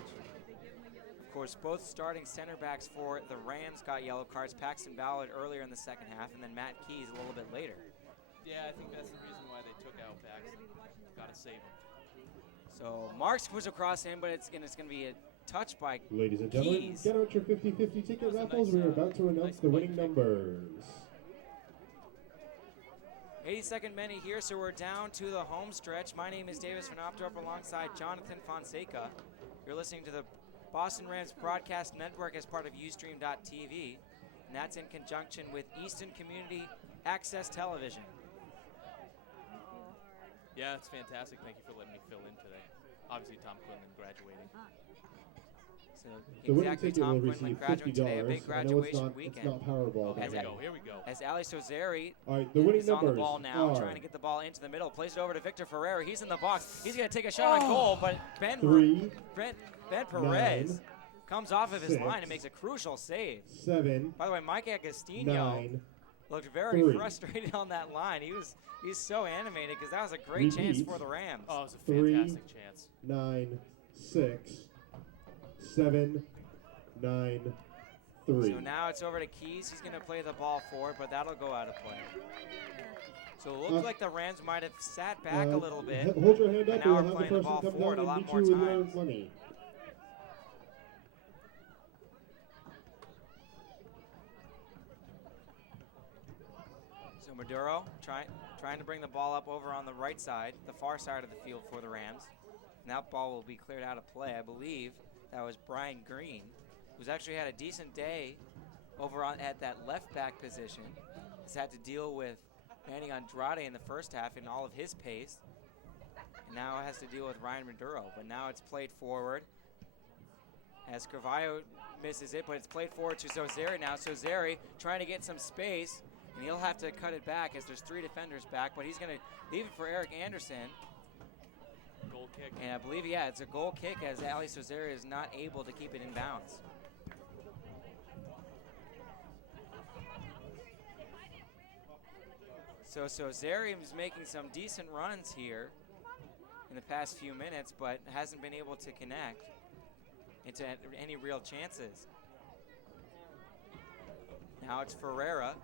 Of course, both starting center backs for the Rams got yellow cards. Paxton Ballard earlier in the second half, and then Matt Keys a little bit later. Yeah, I think that's the reason why they took out Paxton. Got to save him. So Marks puts across him, but it's going to be a touch by Ladies and gentlemen, Keys. get out your 50-50 ticket raffles. We're about to announce the winning numbers. 82nd minute here, so we're down to the home stretch. My name is Davis Van Opdorp alongside Jonathan Fonseca. You're listening to the Boston Rams Broadcast Network as part of Ustream.tv, and that's in conjunction with Easton Community Access Television. Yeah, it's fantastic. Thank you for letting me fill in today. Obviously, Tom Quinlan graduating. So The winning exactly, ticket Tom will Quinlan receive graduating today, a $50. big I know graduation it's weekend. not Powerball. Here As we but- go. Here we go. As Ali Sozeri All right, the winning is on the numbers ball now, are trying to get the ball into the middle, plays it over to Victor Ferreira. He's in the box. He's going to take a shot on goal, but Ben 3, Perez comes off of his 6, line and makes a crucial save. 7, By the way, Mike Agostino 9, looked very 3. frustrated on that line. He's so animated because that was a great chance Repeat. for the Rams. Oh, it was a 3, fantastic chance. 9, 6, 7, 9, 3. So now it's over to Keys. He's going to play the ball forward, but that'll go out of play. So it looks like the Rams might have sat back a little bit. Hold your hand and up, now we'll we're have the playing the person ball come forward down a lot and more meet you with your times. money. So Maduro trying to bring the ball up over on the right side, the far side of the field for the Rams. And that ball will be cleared out of play. I believe that was Brian Green, who's actually had a decent day over at that left back position. He's had to deal with Manny Andrade in the first half in all of his pace. And now has to deal with Ryan Maduro. But now it's played forward as Carvalho misses it, but it's played forward to Sozeri now. Sozeri trying to get some space, and he'll have to cut it back as there's 3 defenders back, but he's going to leave it for Eric Anderson. Goal kick. And I believe, yeah, it's a goal kick as Ali Sozeri is not able to keep it in bounds. So Sozeri is making some decent runs here in the past few minutes, but hasn't been able to connect into any real chances. Now it's Ferreira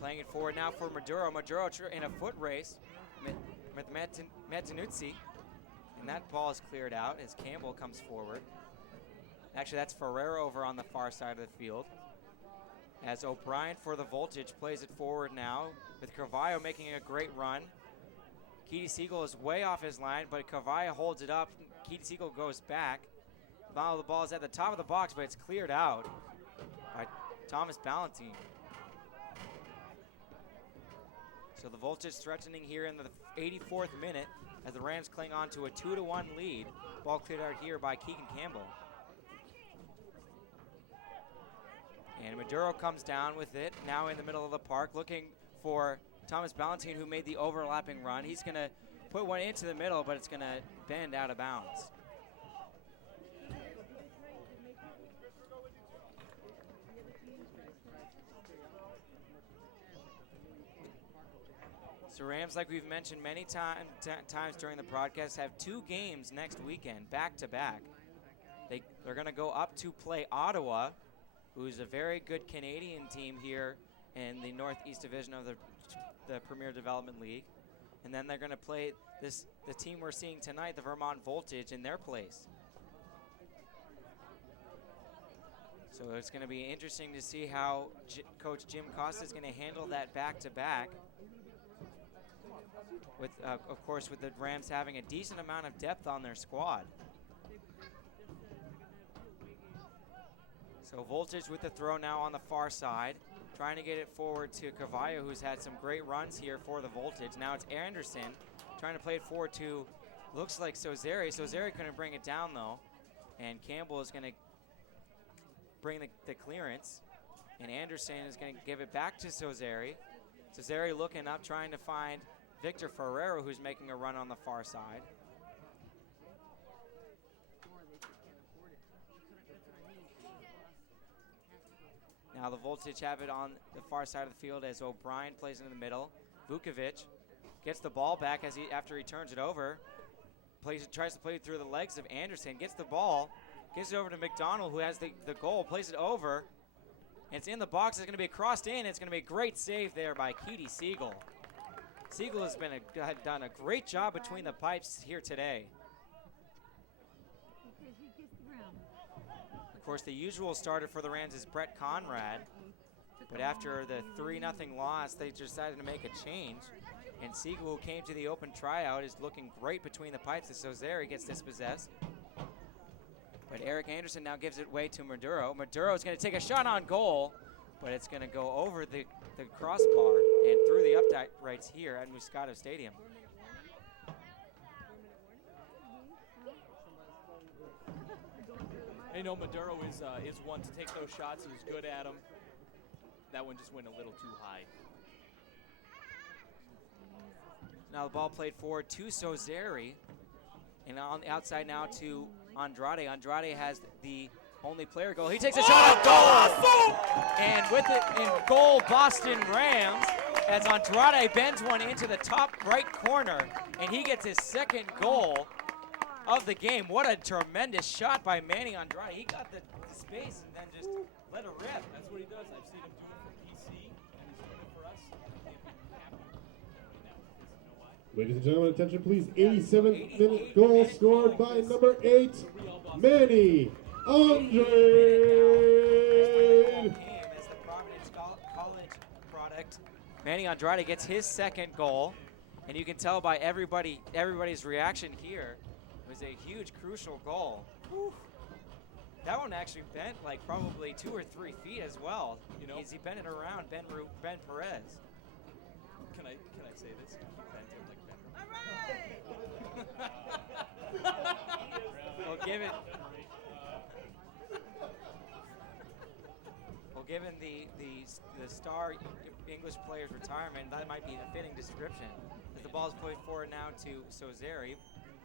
playing it forward now for Maduro. Maduro in a foot race with Matanuzzi. And that ball is cleared out as Campbell comes forward. Actually, that's Ferreira over on the far side of the field. As O'Brien for the Voltage plays it forward now with Carvalho making a great run. Keedy Siegel is way off his line, but Carvalho holds it up. Keedy Siegel goes back. Now the ball is at the top of the box, but it's cleared out by Thomas Ballantine. So the Voltage threatening here in the 84th minute as the Rams cling on to a 2-1 lead. Ball cleared out here by Keegan Campbell. And Maduro comes down with it, now in the middle of the park, looking for Thomas Ballantine, who made the overlapping run. He's going to put one into the middle, but it's going to bend out of bounds. So Rams, like we've mentioned many times during the broadcast, have 2 games next weekend, back-to-back. They're going to go up to play Ottawa, who's a very good Canadian team here in the Northeast Division of the Premier Development League. And then they're going to play the team we're seeing tonight, the Vermont Voltage, in their place. So it's going to be interesting to see how Coach Jim Costa is going to handle that back-to-back. With, of course, with the Rams having a decent amount of depth on their squad. So Voltage with the throw now on the far side, trying to get it forward to Carvalho, who's had some great runs here for the Voltage. Now it's Anderson trying to play it forward to, looks like Sozeri. Sozeri couldn't bring it down, though. And Campbell is going to bring the clearance. And Anderson is going to give it back to Sozeri. Sozeri looking up, trying to find Victor Ferreira, who's making a run on the far side. Now the Voltage have it on the far side of the field as O'Brien plays in the middle. Vukovic gets the ball back after he turns it over. Tries to play it through the legs of Anderson. Gets the ball, gives it over to McDonald, who has the goal, plays it over. And it's in the box. It's going to be crossed in. It's going to be a great save there by Keedy Siegel. Siegel has done a great job between the pipes here today. Of course, the usual starter for the Rams is Brett Conrad. But after the 3-0 loss, they decided to make a change. And Siegel, who came to the open tryout, is looking great between the pipes as Sozeri gets dispossessed. But Eric Anderson now gives it way to Maduro. Maduro's going to take a shot on goal, but it's going to go over the crossbar and through the uprights here at Moscato Stadium. I know Maduro is one to take those shots. He was good at them. That one just went a little too high. Now the ball played forward to Sozeri. And on the outside now to Andrade. Andrade has the only player goal. He takes a shot on goal! And with it in goal, Boston Rams, as Andrade bends one into the top right corner, and he gets his second goal of the game. What a tremendous shot by Manny Andrade. He got the space and then just let it rip. That's what he does. I've seen him do it for PC, and he's doing it for us. Ladies and gentlemen, attention please. 87th minute goal scored by number 8, Manny Andrade. As the Providence College product, Manny Andrade gets his second goal, and you can tell by everybody's reaction here. It was a huge, crucial goal. Whew. That one actually bent like probably 2 or 3 feet as well. You know, he bent it around Ben Perez. Can I say this? He bent it like Ben. Well, given the star English player's retirement, that might be a fitting description. As the ball is played forward now to Sozeri,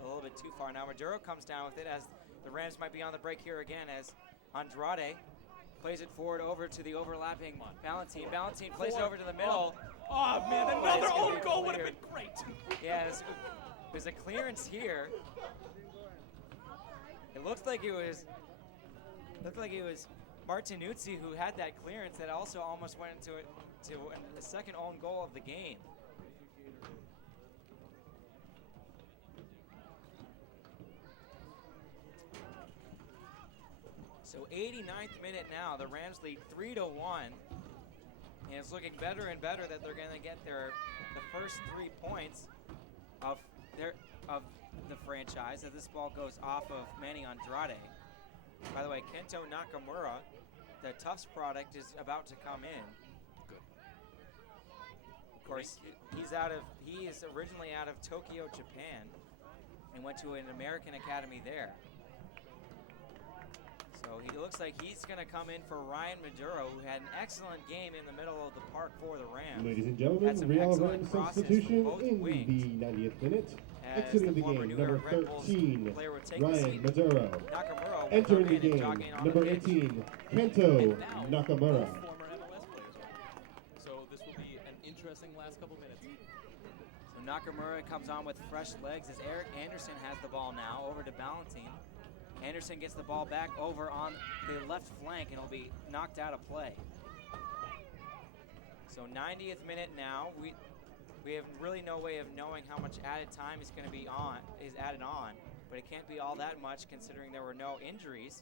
a little bit too far. Now Maduro comes down with it as the Rams might be on the break here again as Andrade plays it forward over to the overlapping Valentine. Valentine plays it over to the middle. Oh man, another own goal would have been great. Yeah, there's a clearance here. It looks like it was Martinuzzi who had that clearance that also almost went into the second own goal of the game. So 89th minute now, the Rams lead 3-1, and it's looking better and better that they're going to get the first 3 points of the franchise as this ball goes off of Manny Andrade. By the way, Kento Nakamura, the Tufts product, is about to come in. Good. Of course, he is originally out of Tokyo, Japan, and went to an American academy there. So he looks like he's going to come in for Ryan Maduro, who had an excellent game in the middle of the park for the Rams. Ladies and gentlemen, Real Rams substitution in the 90th minute. Exiting the game, number 13, Ryan Maduro. Entering the game, number 18, Kento Nakamura. Former MLS players. So this will be an interesting last couple minutes. So Nakamura comes on with fresh legs as Eric Anderson has the ball now over to Ballantine. Anderson gets the ball back over on the left flank and will be knocked out of play. So 90th minute now. We have really no way of knowing how much added time is added on, but it can't be all that much considering there were no injuries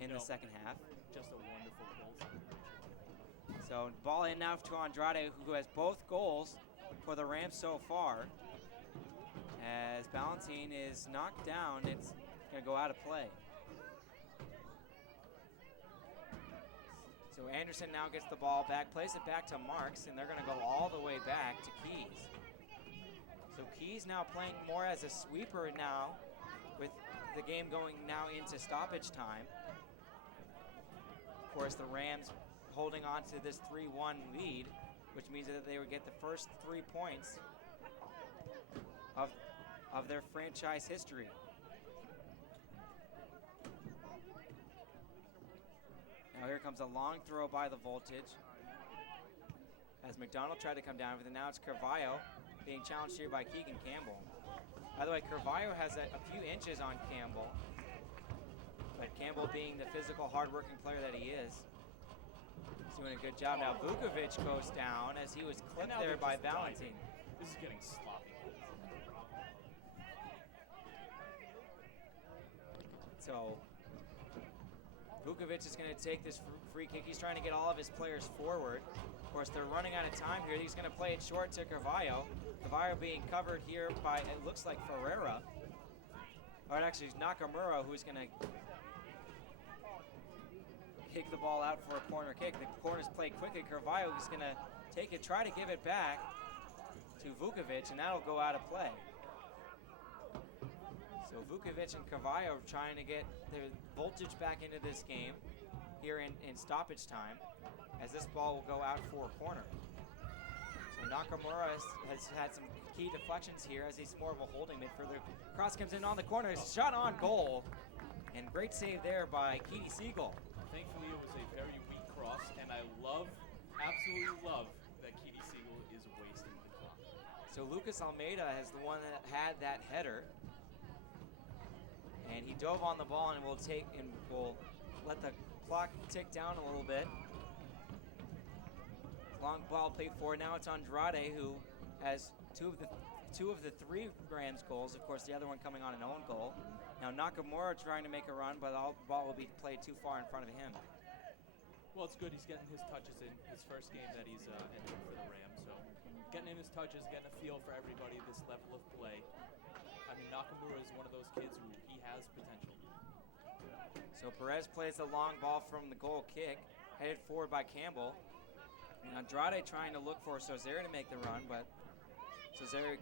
in the second half. Just a wonderful goal. So ball in now to Andrade, who has both goals for the Rams so far. As Ballantine is knocked down, it's going to go out of play. So Anderson now gets the ball back, plays it back to Marks, and they're going to go all the way back to Keys. So Keys now playing more as a sweeper now, with the game going now into stoppage time. Of course, the Rams holding on to this 3-1 lead, which means that they would get the first 3 points of their franchise history. Now here comes a long throw by the Voltage. As McDonald tried to come down with it, now it's Carvalho being challenged here by Keegan Campbell. By the way, Carvalho has a few inches on Campbell, but Campbell being the physical, hard-working player that he is, he's doing a good job. Now Vukovic goes down as he was clipped there by Ballantine. This is getting sloppy. So Vukovic is going to take this free kick. He's trying to get all of his players forward. Of course, they're running out of time here. He's going to play it short to Carvalho. Carvalho being covered here by, it looks like, Ferreira. or actually Nakamura, who's going to kick the ball out for a corner kick. The corner's played quickly. Carvalho is going to take it, try to give it back to Vukovic, and that'll go out of play. So Vukovic and Carvalho trying to get their voltage back into this game here in stoppage time, as this ball will go out for a corner. So Nakamura has had some key deflections here, as he's more of a holding midfielder. Cross comes in on the corner, shot on goal, and great save there by Keedy Siegel. Thankfully, it was a very weak cross, and I absolutely love that Keedy Siegel is wasting the clock. So Lucas Almeida is the one that had that header, and he dove on the ball and will let the clock tick down a little bit. Long ball played forward. Now it's Andrade, who has two of the three Rams goals. Of course, the other one coming on an own goal. Now Nakamura trying to make a run, but the ball will be played too far in front of him. Well, it's good he's getting his touches in his first game that he's entered for the Rams. So getting in his touches, getting a feel for everybody, this level of play. I mean, Nakamura is one of those kids who he has potential. So Perez plays the long ball from the goal kick, headed forward by Campbell. And Andrade trying to look for Sozer to make the run, but Sozer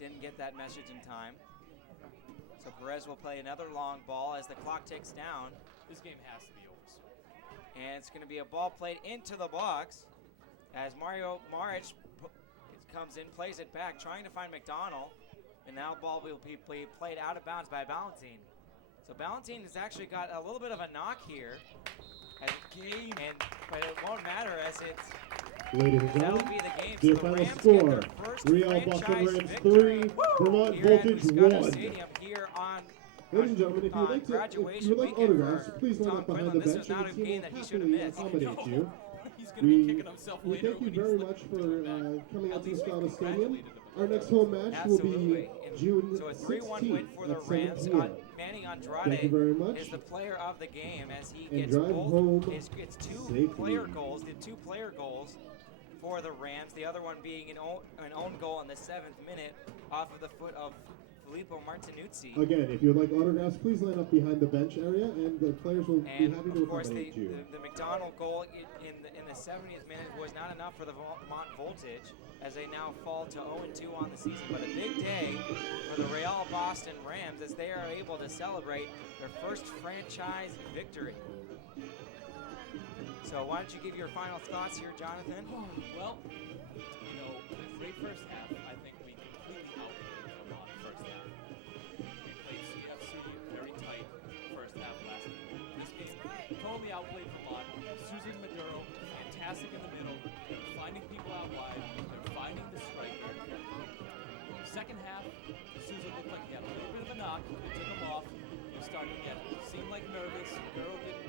didn't get that message in time. So Perez will play another long ball as the clock ticks down. This game has to be over soon. And it's going to be a ball played into the box as Mario Maric comes in, plays it back, trying to find McDonald. And now the ball will be played out of bounds by Ballantine. So Ballantine has actually got a little bit of a knock here. But it won't matter, as it's Ladies and that'll gentlemen, be the game. the So final Rams score, get their first Real Boston franchise Rams victory 3, Vermont here at Voltage Moscato 1. Stadium here on Ladies and gentlemen, if you would like graduation weekend autographs, please line Tom up behind Quinlan. the This bench was not and a the team game will that he should have happily missed. accommodate you. He's going to be kicking himself We later. thank you when he's very looking much to for come back. coming out At to least we Moscato Stadium. congratulated him. Our next home match will Absolutely. be June So a 3-1 16th win for the at 7 Rams. p.m. Manny Thank you Andrade very much. is the player of the game, as he And gets drive home gets two safely. player goals. The two player goals for the Rams. The other one being an own goal in the 7th minute off of the foot of Filippo Martinuzzi. Again, if you would like autographs, please line up behind the bench area, and the players will And be happy to of course, accommodate you. the McDonald goal in the 70th minute was not enough for the Vermont Voltage, as they now fall to 0-2 on the season. But a big day for the Real Boston Rams, as they are able to celebrate their first franchise victory. So why don't you give your final thoughts here, Jonathan? Well, great first half. I think we completely outplayed Vermont first half. We played CFC very tight first half last game. This game totally outplayed Vermont. Susan Maduro, fantastic in the middle. They're finding people out wide. They're finding the striker. Second half, Susan looked like he had a little bit of a knock. They took him off. He was starting to seemed like nervous. Maduro didn't